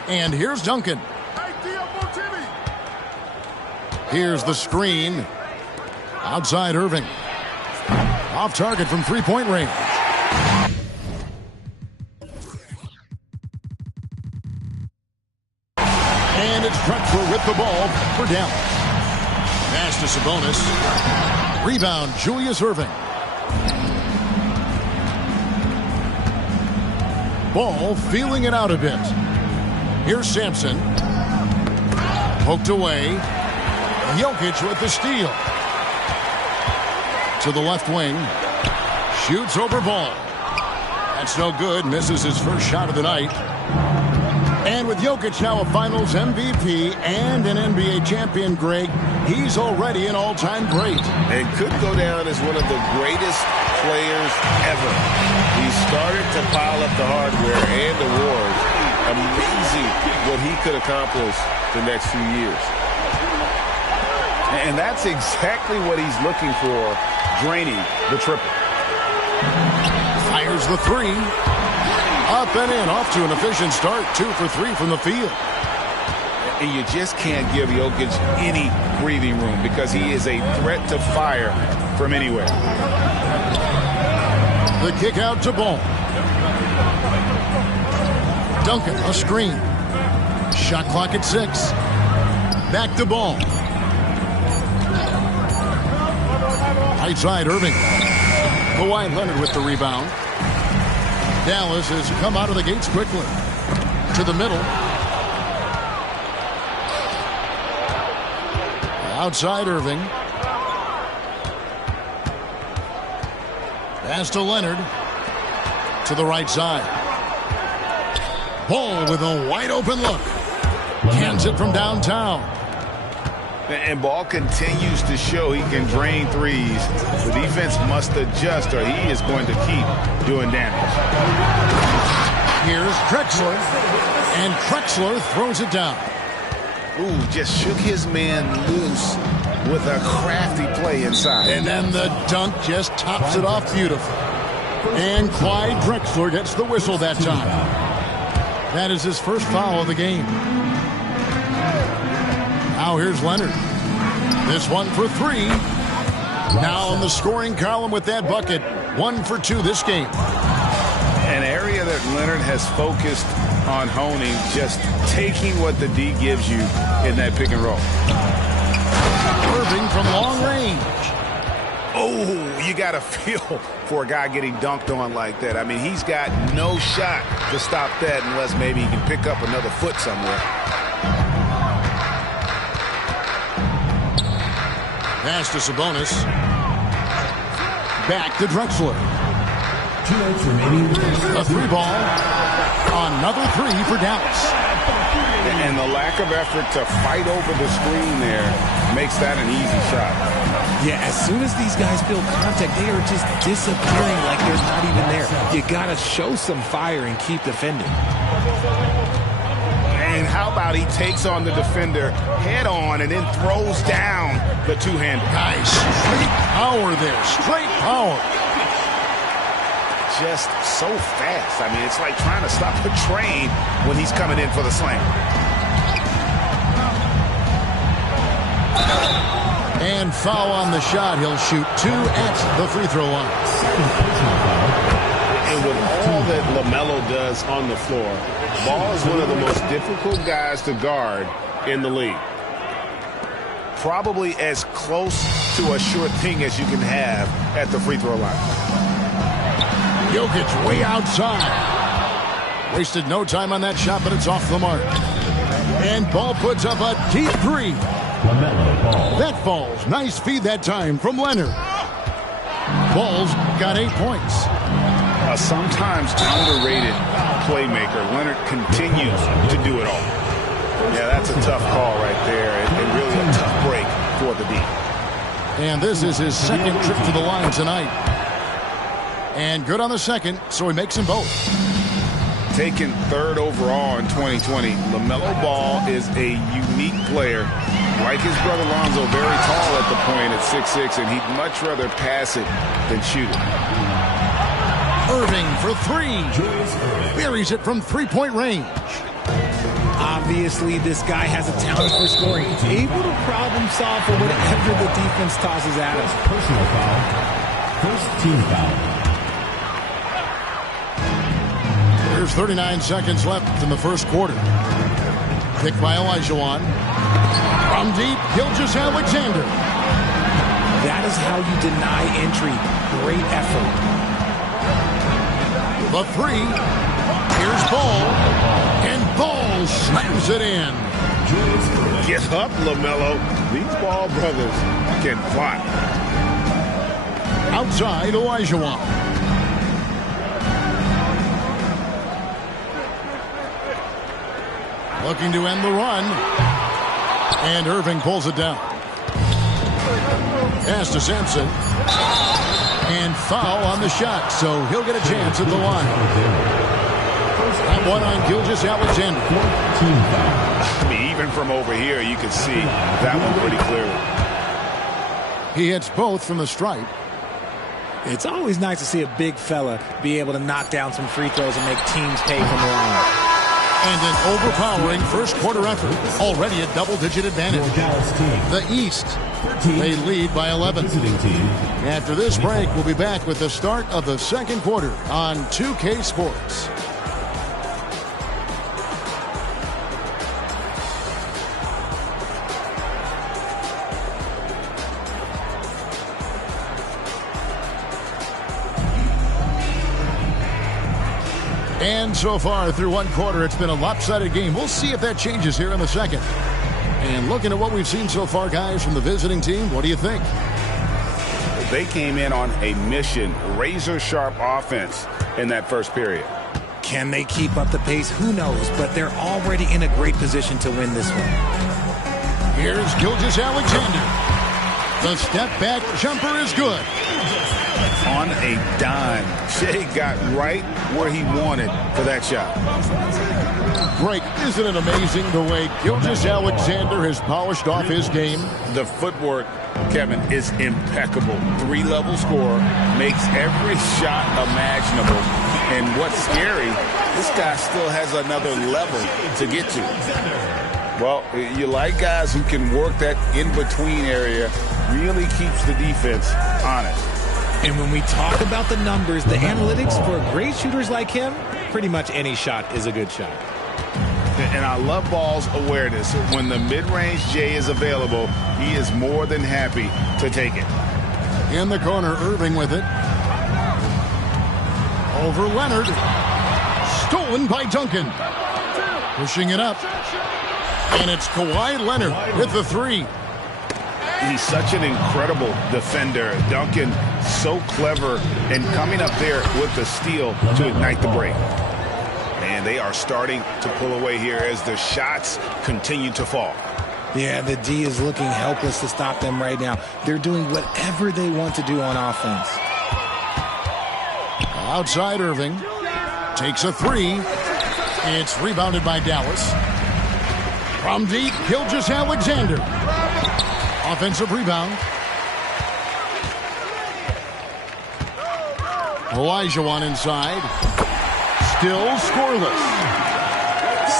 And here's Duncan. Here's the screen. Outside Irving. Off target from three-point range. And it's Drexler with the ball for Dallas. Pass to Sabonis. Rebound, Julius Irving. Ball feeling it out a bit. Here's Sampson. Poked away. Jokic with the steal. To the left wing. Shoots over Ball. That's no good. Misses his first shot of the night. And with Jokic now a Finals MVP and an NBA champion, Greg, he's already an all-time great. And could go down as one of the greatest players ever. He started to pile up the hardware and awards. Amazing what he could accomplish the next few years. And that's exactly what he's looking for, draining the triple. Fires the three. Up and in, off to an efficient start. 2 for 3 from the field. And you just can't give Jokic any breathing room because he is a threat to fire from anywhere. The kick out to Ball. Duncan, a screen. Shot clock at 6. Back to Ball. Right side, Irving. Kawhi Leonard with the rebound. Dallas has come out of the gates quickly. To the middle. Outside Irving. Pass to Leonard. To the right side. Ball with a wide open look. Cans it from downtown. And Ball continues to show he can drain threes. The defense must adjust or he is going to keep doing damage. Here's Drexler. And Drexler throws it down. Ooh, just shook his man loose with a crafty play inside. And then the dunk just tops it off beautifully. And Clyde Drexler gets the whistle that time. That is his first foul of the game. Now here's Leonard. This one for 3. Now in the scoring column with that bucket. 1 for 2 this game. An area that Leonard has focused on honing, just taking what the D gives you in that pick and roll. Irving from long range. Oh, you got to feel for a guy getting dunked on like that. I mean, he's got no shot to stop that unless maybe he can pick up another foot somewhere. Pass to Sabonis. Back to Drexler. 2 minutes remaining. A 3 ball. Another 3 for Dallas. And the lack of effort to fight over the screen there makes that an easy shot. Yeah, as soon as these guys feel contact, they are just disappearing like they're not even there. You got to show some fire and keep defending. And how about he takes on the defender head on and then throws down the two-hander. Nice. Straight power there. Straight power. Just so fast. I mean, it's like trying to stop a train when he's coming in for the slam. And foul on the shot. He'll shoot 2 at the free throw line. And with all that LaMelo does on the floor, Ball is one of the most difficult guys to guard in the league. Probably as close to a sure thing as you can have at the free throw line. Jokic way outside. Wasted no time on that shot, but it's off the mark. And Ball puts up a deep 3. LaMelo Ball. That falls. Nice feed that time from Leonard. Ball's got 8 points. A sometimes underrated playmaker. Leonard continues to do it all. Yeah, that's a tough call right there, and really a tough break for the D. And this is his second trip to the line tonight. And good on the second, so he makes them both. Taken 3rd overall in 2020, LaMelo Ball is a unique player. Like his brother Lonzo, very tall at the point at 6'6", and he'd much rather pass it than shoot it. Irving for 3. Buries it from 3-point range. Obviously, this guy has a talent for scoring. Able to problem solve for whatever the defense tosses at him. Personal foul. First team foul. There's 39 seconds left in the first quarter. Picked by Olajuwon. From deep, Gilgeous-Alexander. That is how you deny entry. Great effort. The three. Here's Ball. And Ball slams it in. Get up, LaMelo. These Ball brothers can fly. Outside, Olajuwon. Looking to end the run. And Irving pulls it down. Pass to Sampson. And foul on the shot, so he'll get a chance at the line. That one on Gilgeous-Alexander. I mean, even from over here, you can see that one pretty clearly. He hits both from the stripe. It's always nice to see a big fella be able to knock down some free throws and make teams pay from the line. And an overpowering first quarter effort. Already a double-digit advantage. The East, they lead by 11. After this break, we'll be back with the start of the second quarter on 2K Sports. And so far through one quarter, it's been a lopsided game. We'll see if that changes here in the second. And looking at what we've seen so far, guys, from the visiting team, what do you think? They came in on a mission, razor-sharp offense in that first period. Can they keep up the pace? Who knows? But they're already in a great position to win this one. Here's Gilgeous-Alexander. The step-back jumper is good. On a dime. Shea got right where he wanted for that shot. Great. Isn't it amazing the way Gilgeous-Alexander has polished off his game? The footwork, Kevin, is impeccable. Three-level scorer, makes every shot imaginable. And what's scary, this guy still has another level to get to. Well, you like guys who can work that in-between area, really keeps the defense honest. And when we talk about the numbers, the analytics for great shooters like him, pretty much any shot is a good shot. And I love Ball's awareness. When the mid-range J is available, he is more than happy to take it. In the corner, Irving with it. Over Leonard. Stolen by Duncan. Pushing it up. And it's Kawhi Leonard with the three. He's such an incredible defender. Duncan, so clever, and coming up there with the steal to ignite the break. And they are starting to pull away here as the shots continue to fall. Yeah, the D is looking helpless to stop them right now. They're doing whatever they want to do on offense. Outside Irving. Takes a three. It's rebounded by Dallas. From deep, Gilgeous-Alexander. Offensive rebound. Olajuwon inside. Still scoreless.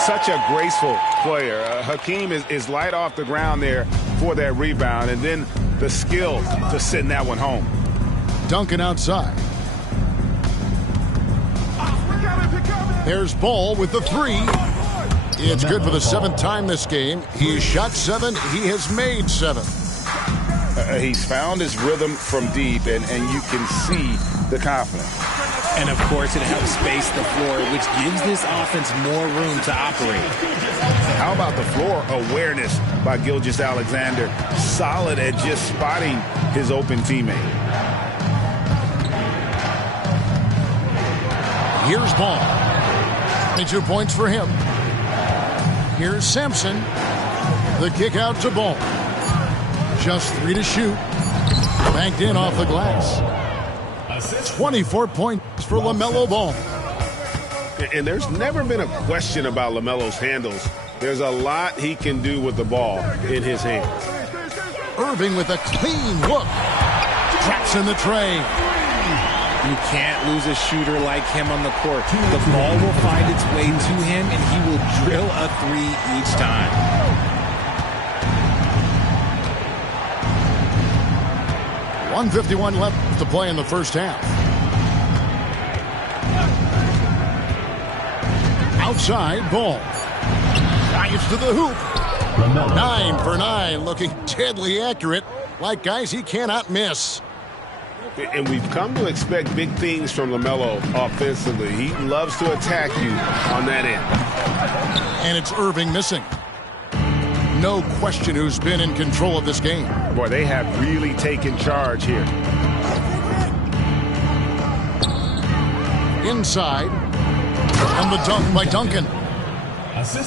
Such a graceful player. Hakeem is light off the ground there for that rebound, and then the skill to send that one home. Duncan outside. There's Ball with the three. It's good for the seventh time this game. He has shot 7. He has made 7. He's found his rhythm from deep, and you can see the confidence. And, of course, it helps space the floor, which gives this offense more room to operate. How about the floor awareness by Gilgeous-Alexander? Solid at just spotting his open teammate. Here's Ball. 22 points for him. Here's Sampson. The kick out to Ball. Just 3 to shoot. Banked in off the glass. 24 points for LaMelo Ball. And there's never been a question about LaMelo's handles. There's a lot he can do with the ball in his hands. Irving with a clean look. Traps in the tray. You can't lose a shooter like him on the court. The ball will find its way to him, and he will drill a three each time. .151 left to play in the first half. Outside, Ball. Dives to the hoop. 9 for 9, looking deadly accurate. Like guys he cannot miss. And we've come to expect big things from LaMelo offensively. He loves to attack you on that end. And it's Irving missing. No question who's been in control of this game. Boy, they have really taken charge here. Inside. And the dunk by Duncan.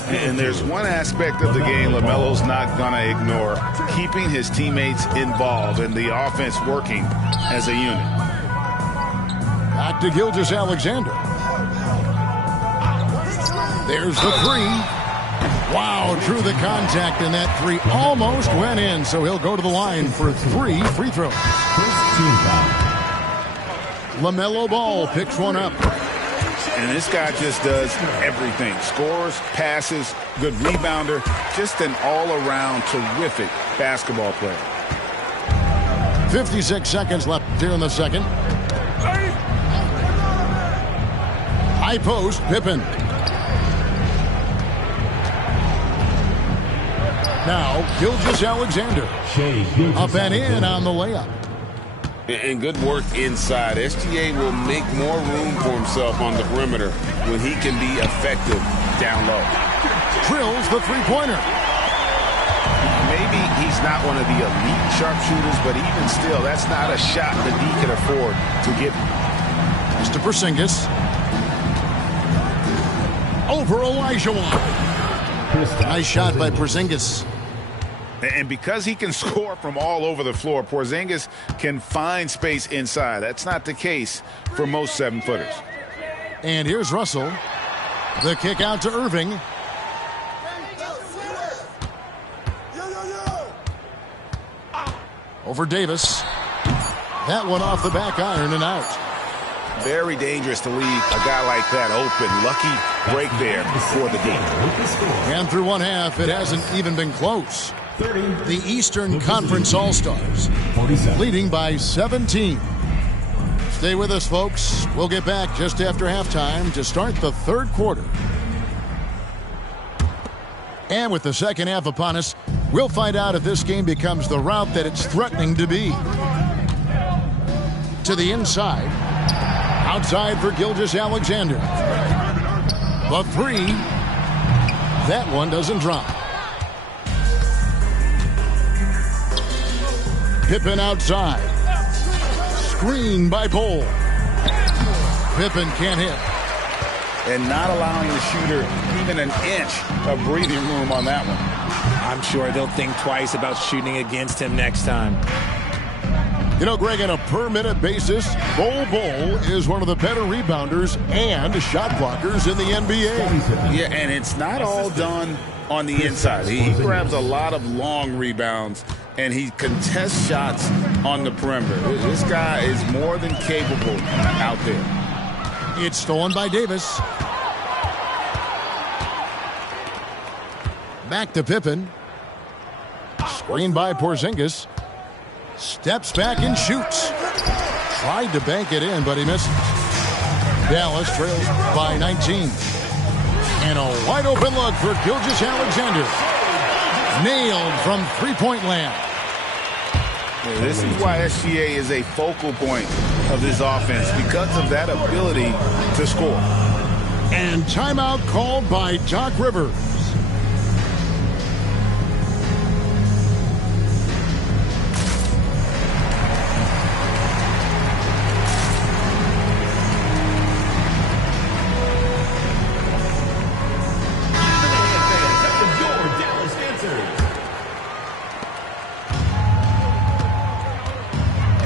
And there's one aspect of the game LaMelo's not going to ignore. Keeping his teammates involved and the offense working as a unit. Back to Gilgeous-Alexander. There's the three. Wow, drew the contact, and that three almost went in, so he'll go to the line for 3 free throws. LaMelo Ball picks one up. And this guy just does everything. Scores, passes, good rebounder. Just an all-around terrific basketball player. 56 seconds left here in the second. High post, Pippen. Now, Gilgeous-Alexander. Up and in on the layup. And good work inside. SGA will make more room for himself on the perimeter when he can be effective down low. Drills the three-pointer. Maybe he's not one of the elite sharpshooters, but even still, that's not a shot that he can afford to give. Mr. Porzingis. Over Olajuwon. Nice shot by Porzingis. And because he can score from all over the floor, Porzingis can find space inside. That's not the case for most 7-footers. And here's Russell. The kick out to Irving. Over Davis. That one off the back iron and out. Very dangerous to leave a guy like that open. Lucky break there for the game. And through one half, it hasn't even been close. The Eastern Conference All-Stars leading by 17. Stay with us, folks. We'll get back just after halftime to start the third quarter. And with the second half upon us, we'll find out if this game becomes the route that it's threatening to be. To the inside. Outside for Gilgeous-Alexander. The three. That one doesn't drop. Pippen outside. Screen by Bol. Pippen can't hit. And not allowing the shooter even an inch of breathing room on that one. I'm sure they'll think twice about shooting against him next time. You know, Greg, on a per-minute basis, Bol is one of the better rebounders and shot blockers in the NBA. Yeah, and it's not all done on the inside. He grabs a lot of long rebounds, and he contests shots on the perimeter. This guy is more than capable out there. It's stolen by Davis. Back to Pippen. Screen by Porzingis. Steps back and shoots. Tried to bank it in, but he misses. Dallas trails by 19. And a wide open look for Gilgeous-Alexander. Nailed from three-point land. This is why SGA is a focal point of this offense, because of that ability to score. And timeout called by Doc Rivers.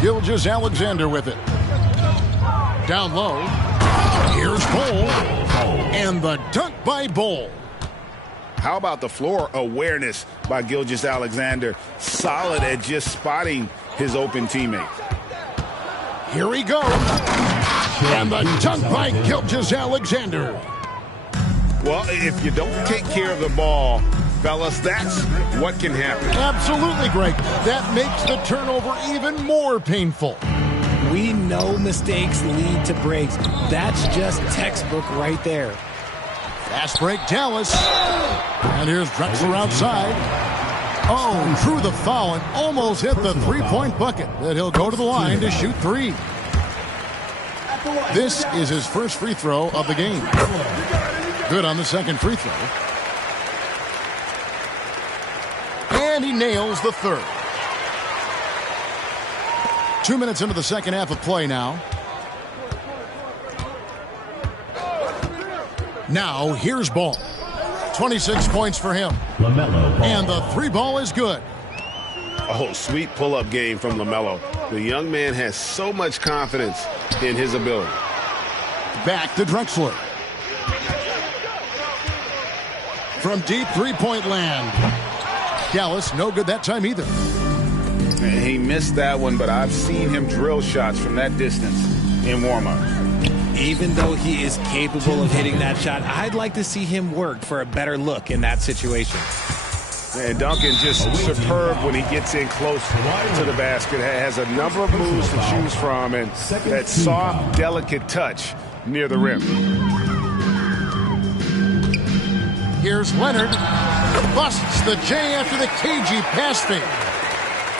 Gilgeous-Alexander with it. Down low. Here's Bol. And the dunk by Bol. How about the floor awareness by Gilgeous-Alexander? Solid at just spotting his open teammate. Here we go. And the dunk by Gilgeous-Alexander. Well, if you don't take care of the ball, fellas, that's what can happen. Absolutely, Greg. That makes the turnover even more painful. We know mistakes lead to breaks. That's just textbook right there. Fast break, Dallas. And here's Drexler outside. Oh, drew the foul and almost hit the three-point bucket. But he'll go to the line to shoot three. This is his first free throw of the game. Good on the second free throw. And he nails the third. 2 minutes into the second half of play now. Now, here's Ball. 26 points for him. LaMelo Ball. And the three ball is good. Oh, sweet pull-up game from LaMelo. The young man has so much confidence in his ability. Back to Drexler. From deep three-point land. Dallas, no good that time either. He missed that one, but I've seen him drill shots from that distance in warm-up. Even though he is capable of hitting that shot, I'd like to see him work for a better look in that situation. And Duncan just superb when he gets in close to the basket. Has a number of moves to choose from, and that soft, delicate touch near the rim. Here's Leonard. Busts the J after the cagey pass fake.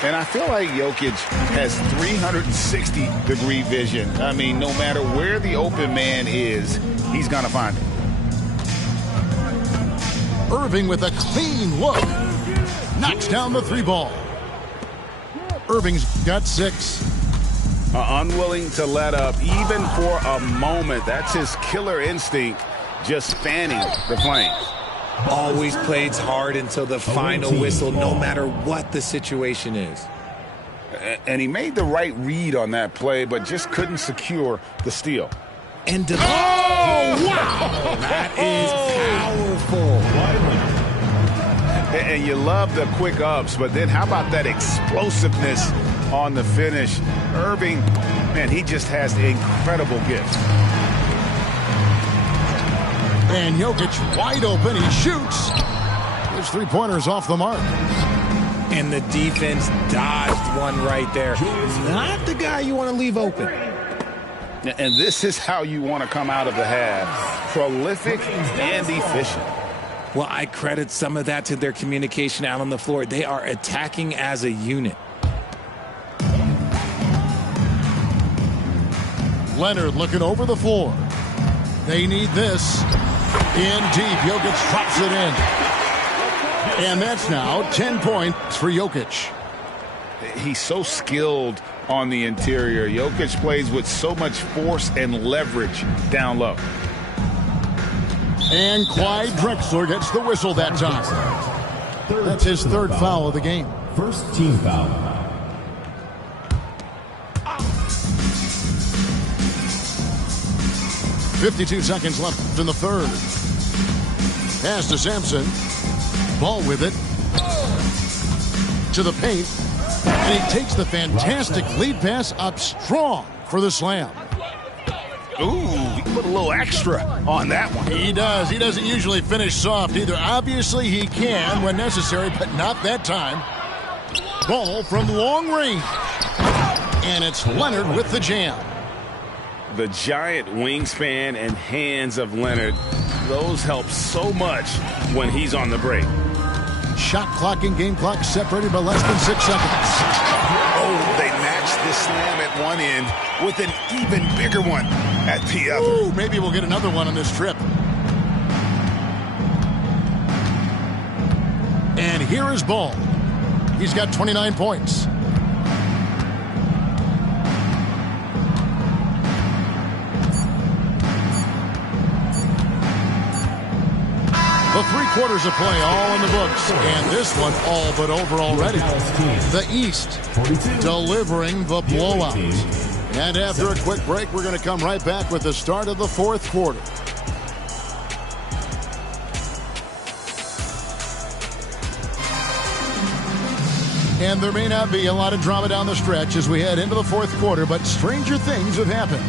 And I feel like Jokic has 360-degree vision. I mean, no matter where the open man is, he's going to find it. Irving with a clean look. Knocks down the three ball. Irving's got 6. Unwilling to let up even for a moment. That's his killer instinct, just fanning the flames. Always plays hard until the final whistle, no matter what the situation is. And he made the right read on that play, but just couldn't secure the steal. And wow! That is powerful. And you love the quick ups, but then how about that explosiveness on the finish? Irving, man, he just has incredible gifts. And Jokic wide open. He shoots. His three-pointer's off the mark. And the defense dodged one right there. Not the guy you want to leave open. And this is how you want to come out of the half. Prolific and efficient. Well, I credit some of that to their communication out on the floor. They are attacking as a unit. Leonard looking over the floor. They need this. In deep, Jokic drops it in. And that's now 10 points for Jokic. He's so skilled on the interior. Jokic plays with so much force and leverage down low. And Clyde Drexler gets the whistle that time. That's his third foul of the game. First team foul. .52 seconds left in the third. Pass to Sampson. Ball with it. To the paint. And he takes the fantastic lead pass up strong for the slam. Ooh, he put a little extra on that one. He does. He doesn't usually finish soft either. Obviously, he can when necessary, but not that time. Ball from long range. And it's Leonard with the jam. The giant wingspan and hands of Leonard, those help so much when he's on the break. Shot clock and game clock separated by less than 6 seconds. Oh, they matched the slam at one end with an even bigger one at the other. Ooh, maybe we'll get another one on this trip. And here is Ball. He's got 29 points. The 3 quarters of play all in the books. And this one all but over already. The East delivering the blowout. And after a quick break, we're going to come right back with the start of the fourth quarter. And there may not be a lot of drama down the stretch as we head into the fourth quarter, but stranger things have happened.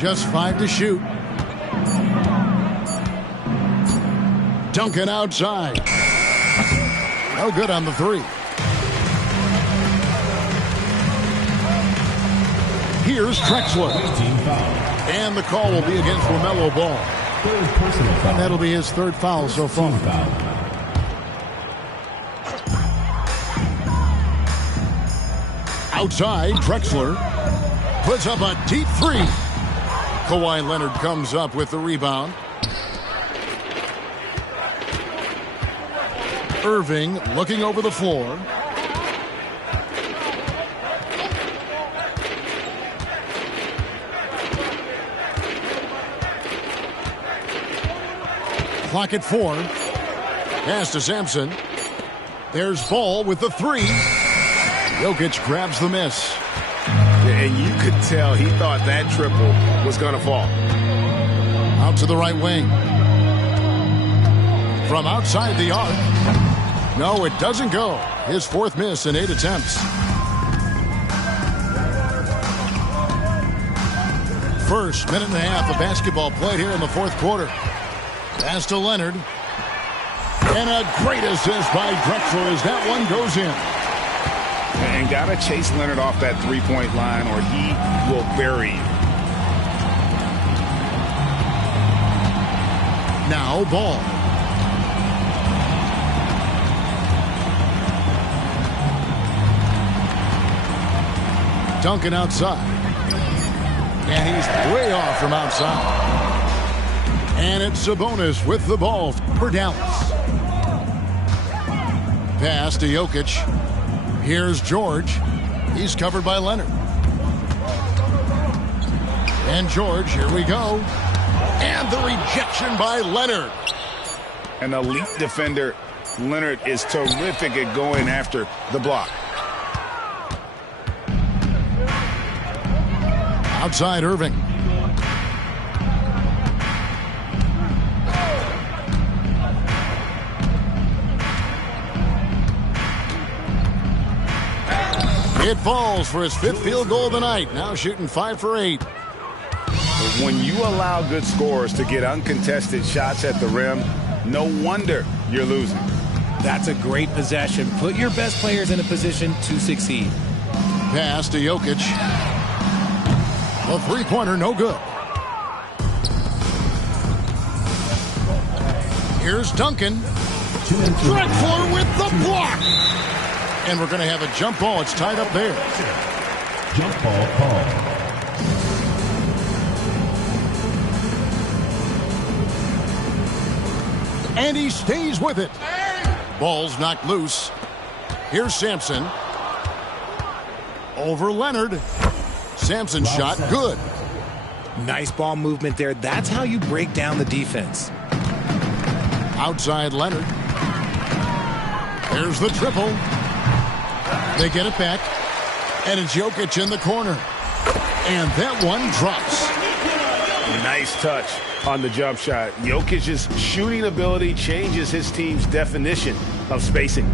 Just 5 to shoot. Duncan outside. No good on the 3. Here's Drexler. And the call will be against LaMelo Ball. And that'll be his 3rd foul so far. Outside, Drexler puts up a deep 3. Kawhi Leonard comes up with the rebound. Irving looking over the floor. Clock at 4. Pass to Sampson. There's Ball with the 3. Jokic grabs the miss. And you could tell he thought that triple was going to fall. Out to the right wing. From outside the arc. No, it doesn't go. His 4th miss in 8 attempts. First minute and a half of basketball played here in the 4th quarter. Pass to Leonard. And a great assist by Drexler as that one goes in. And got to chase Leonard off that 3-point line or he will bury you. Now Ball. Duncan outside. And he's way off from outside. And it's Sabonis with the ball for Dallas. Pass to Jokic. Here's George. He's covered by Leonard. And George, here we go. And the rejection by Leonard. An elite defender. Leonard is terrific at going after the block. Outside Irving. It falls for his 5th field goal of the night. Now shooting 5 for 8. When you allow good scorers to get uncontested shots at the rim, no wonder you're losing. That's a great possession. Put your best players in a position to succeed. Pass to Jokic. A 3-pointer, no good. Here's Duncan. Drexler with the block. And we're going to have a jump ball. It's tied up there. Jump ball call. And he stays with it. Ball's knocked loose. Here's Sampson. Over Leonard. Sampson's shot, good. Nice ball movement there. That's how you break down the defense. Outside Leonard. There's the triple. They get it back. And it's Jokic in the corner. And that one drops. Nice touch on the jump shot. Jokic's shooting ability changes his team's definition of spacing.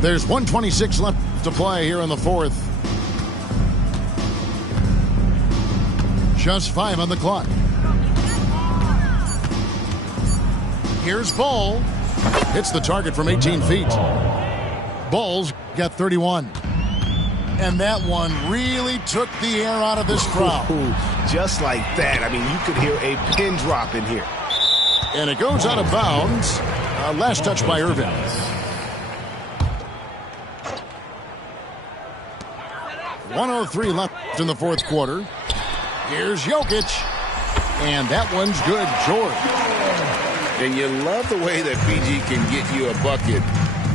There's 1:26 left to play here in the 4th. Just 5 on the clock. Here's Ball. Hits the target from 18 feet. Ball's got 31. And that one really took the air out of this crowd. Just like that. I mean, you could hear a pin drop in here. And it goes out of bounds. Last touch by Irving. .103 left in the 4th quarter. Here's Jokic. And that one's good. George. And you love the way that PG can get you a bucket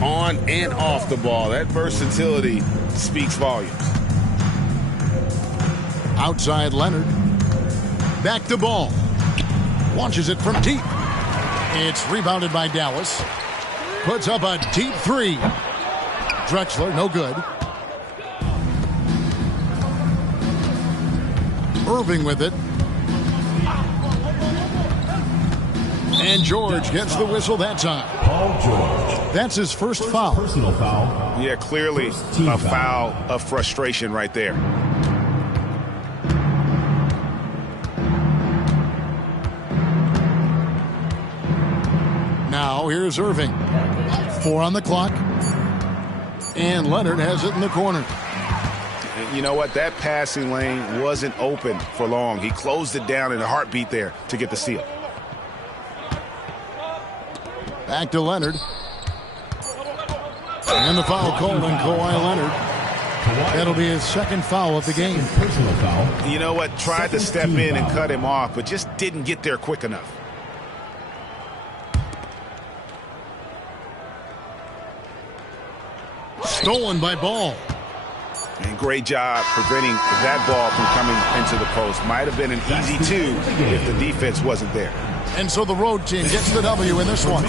on and off the ball. That versatility speaks volumes. Outside Leonard. Back to Ball. Launches it from deep. It's rebounded by Dallas. Puts up a deep 3. Drexler, no good. Irving with it. And George gets the whistle that time. Paul George. That's his first foul. Personal foul. Yeah, clearly a foul of frustration right there. Now here's Irving. 4 on the clock. And Leonard has it in the corner. You know what? That passing lane wasn't open for long. He closed it down in a heartbeat there to get the steal. Back to Leonard. And the foul called on Kawhi Leonard. That'll be his second foul of the game. Personal foul. You know what? Tried to step in and cut him off, but just didn't get there quick enough. Stolen by Ball. And great job preventing that ball from coming into the post. Might have been an easy 2 if the defense wasn't there. And so the road team gets the W in this one.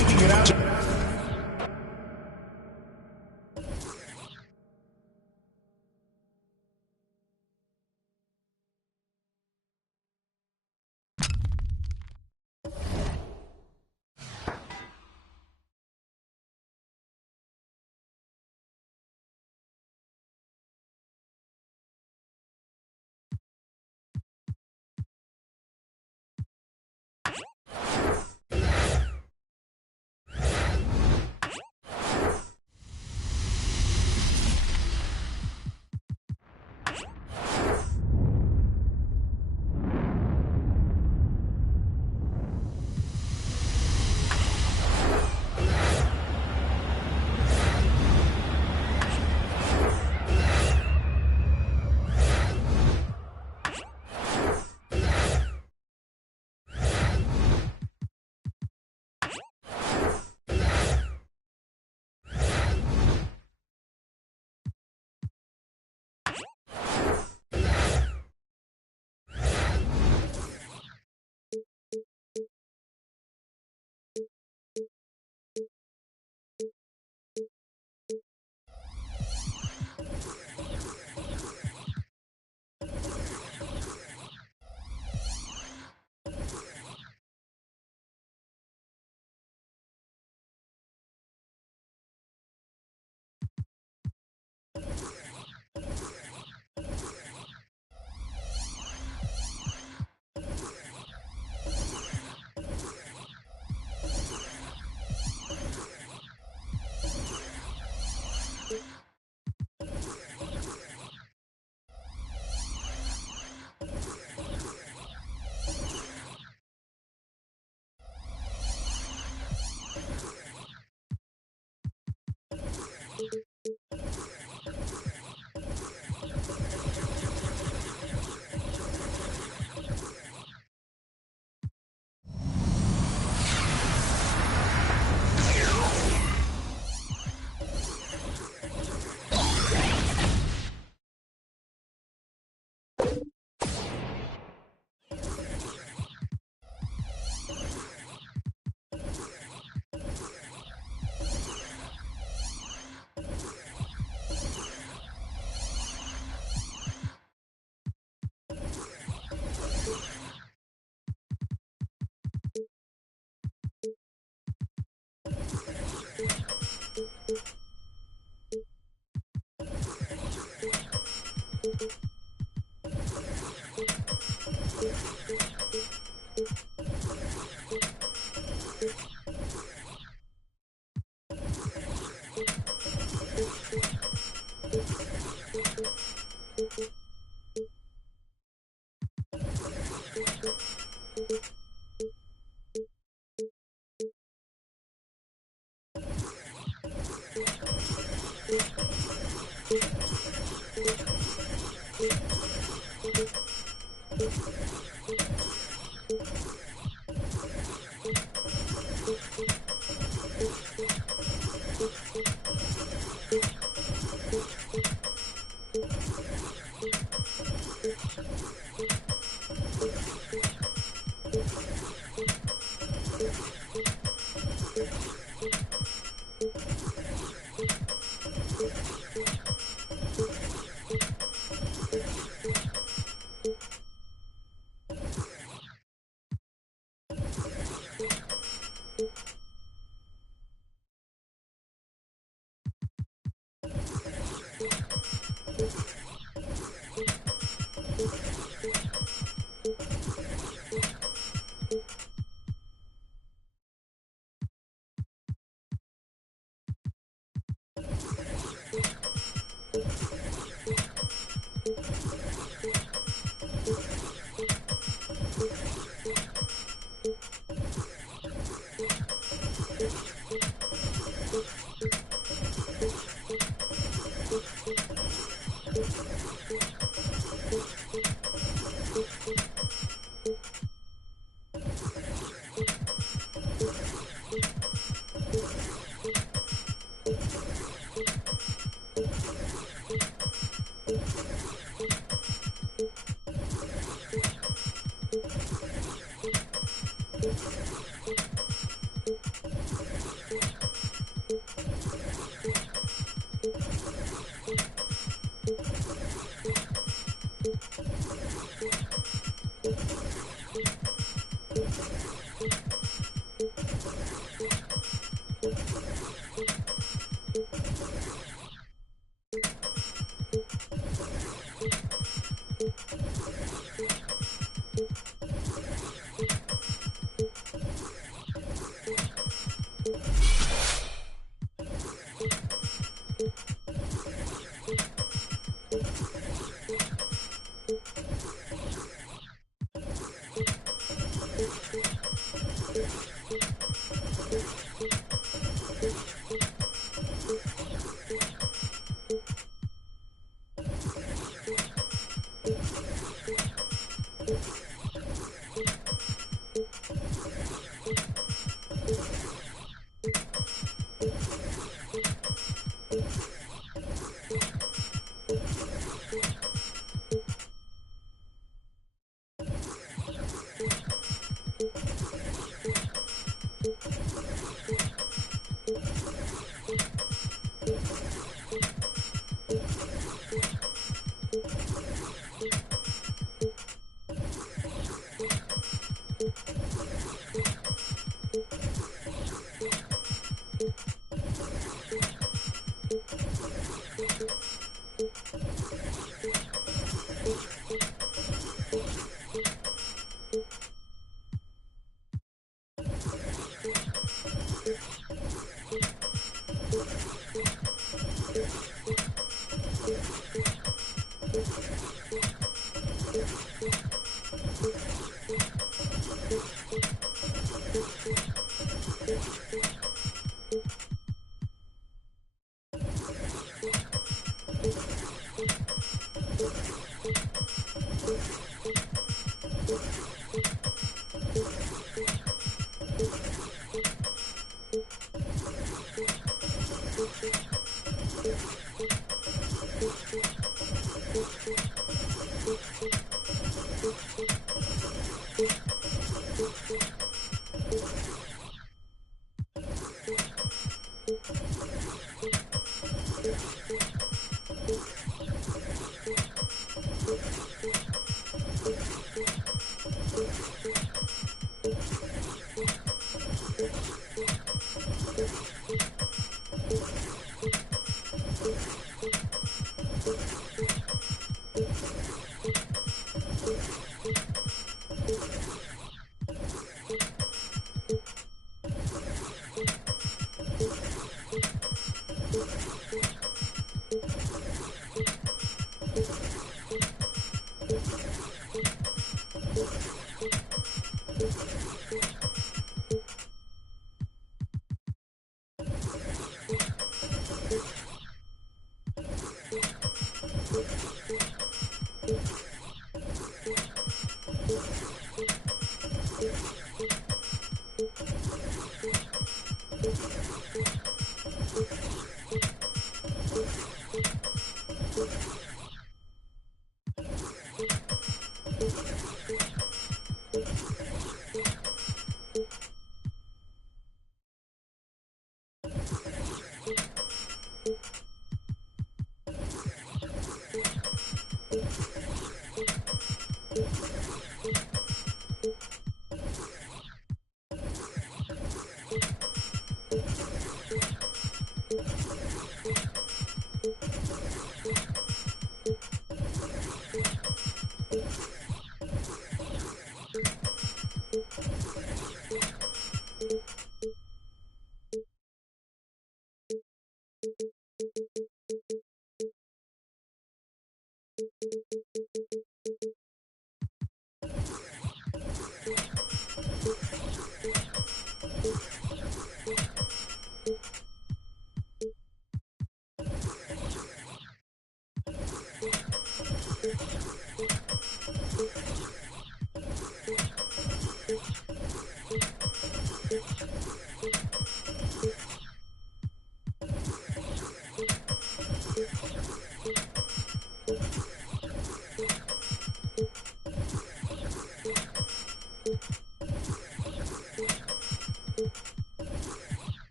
you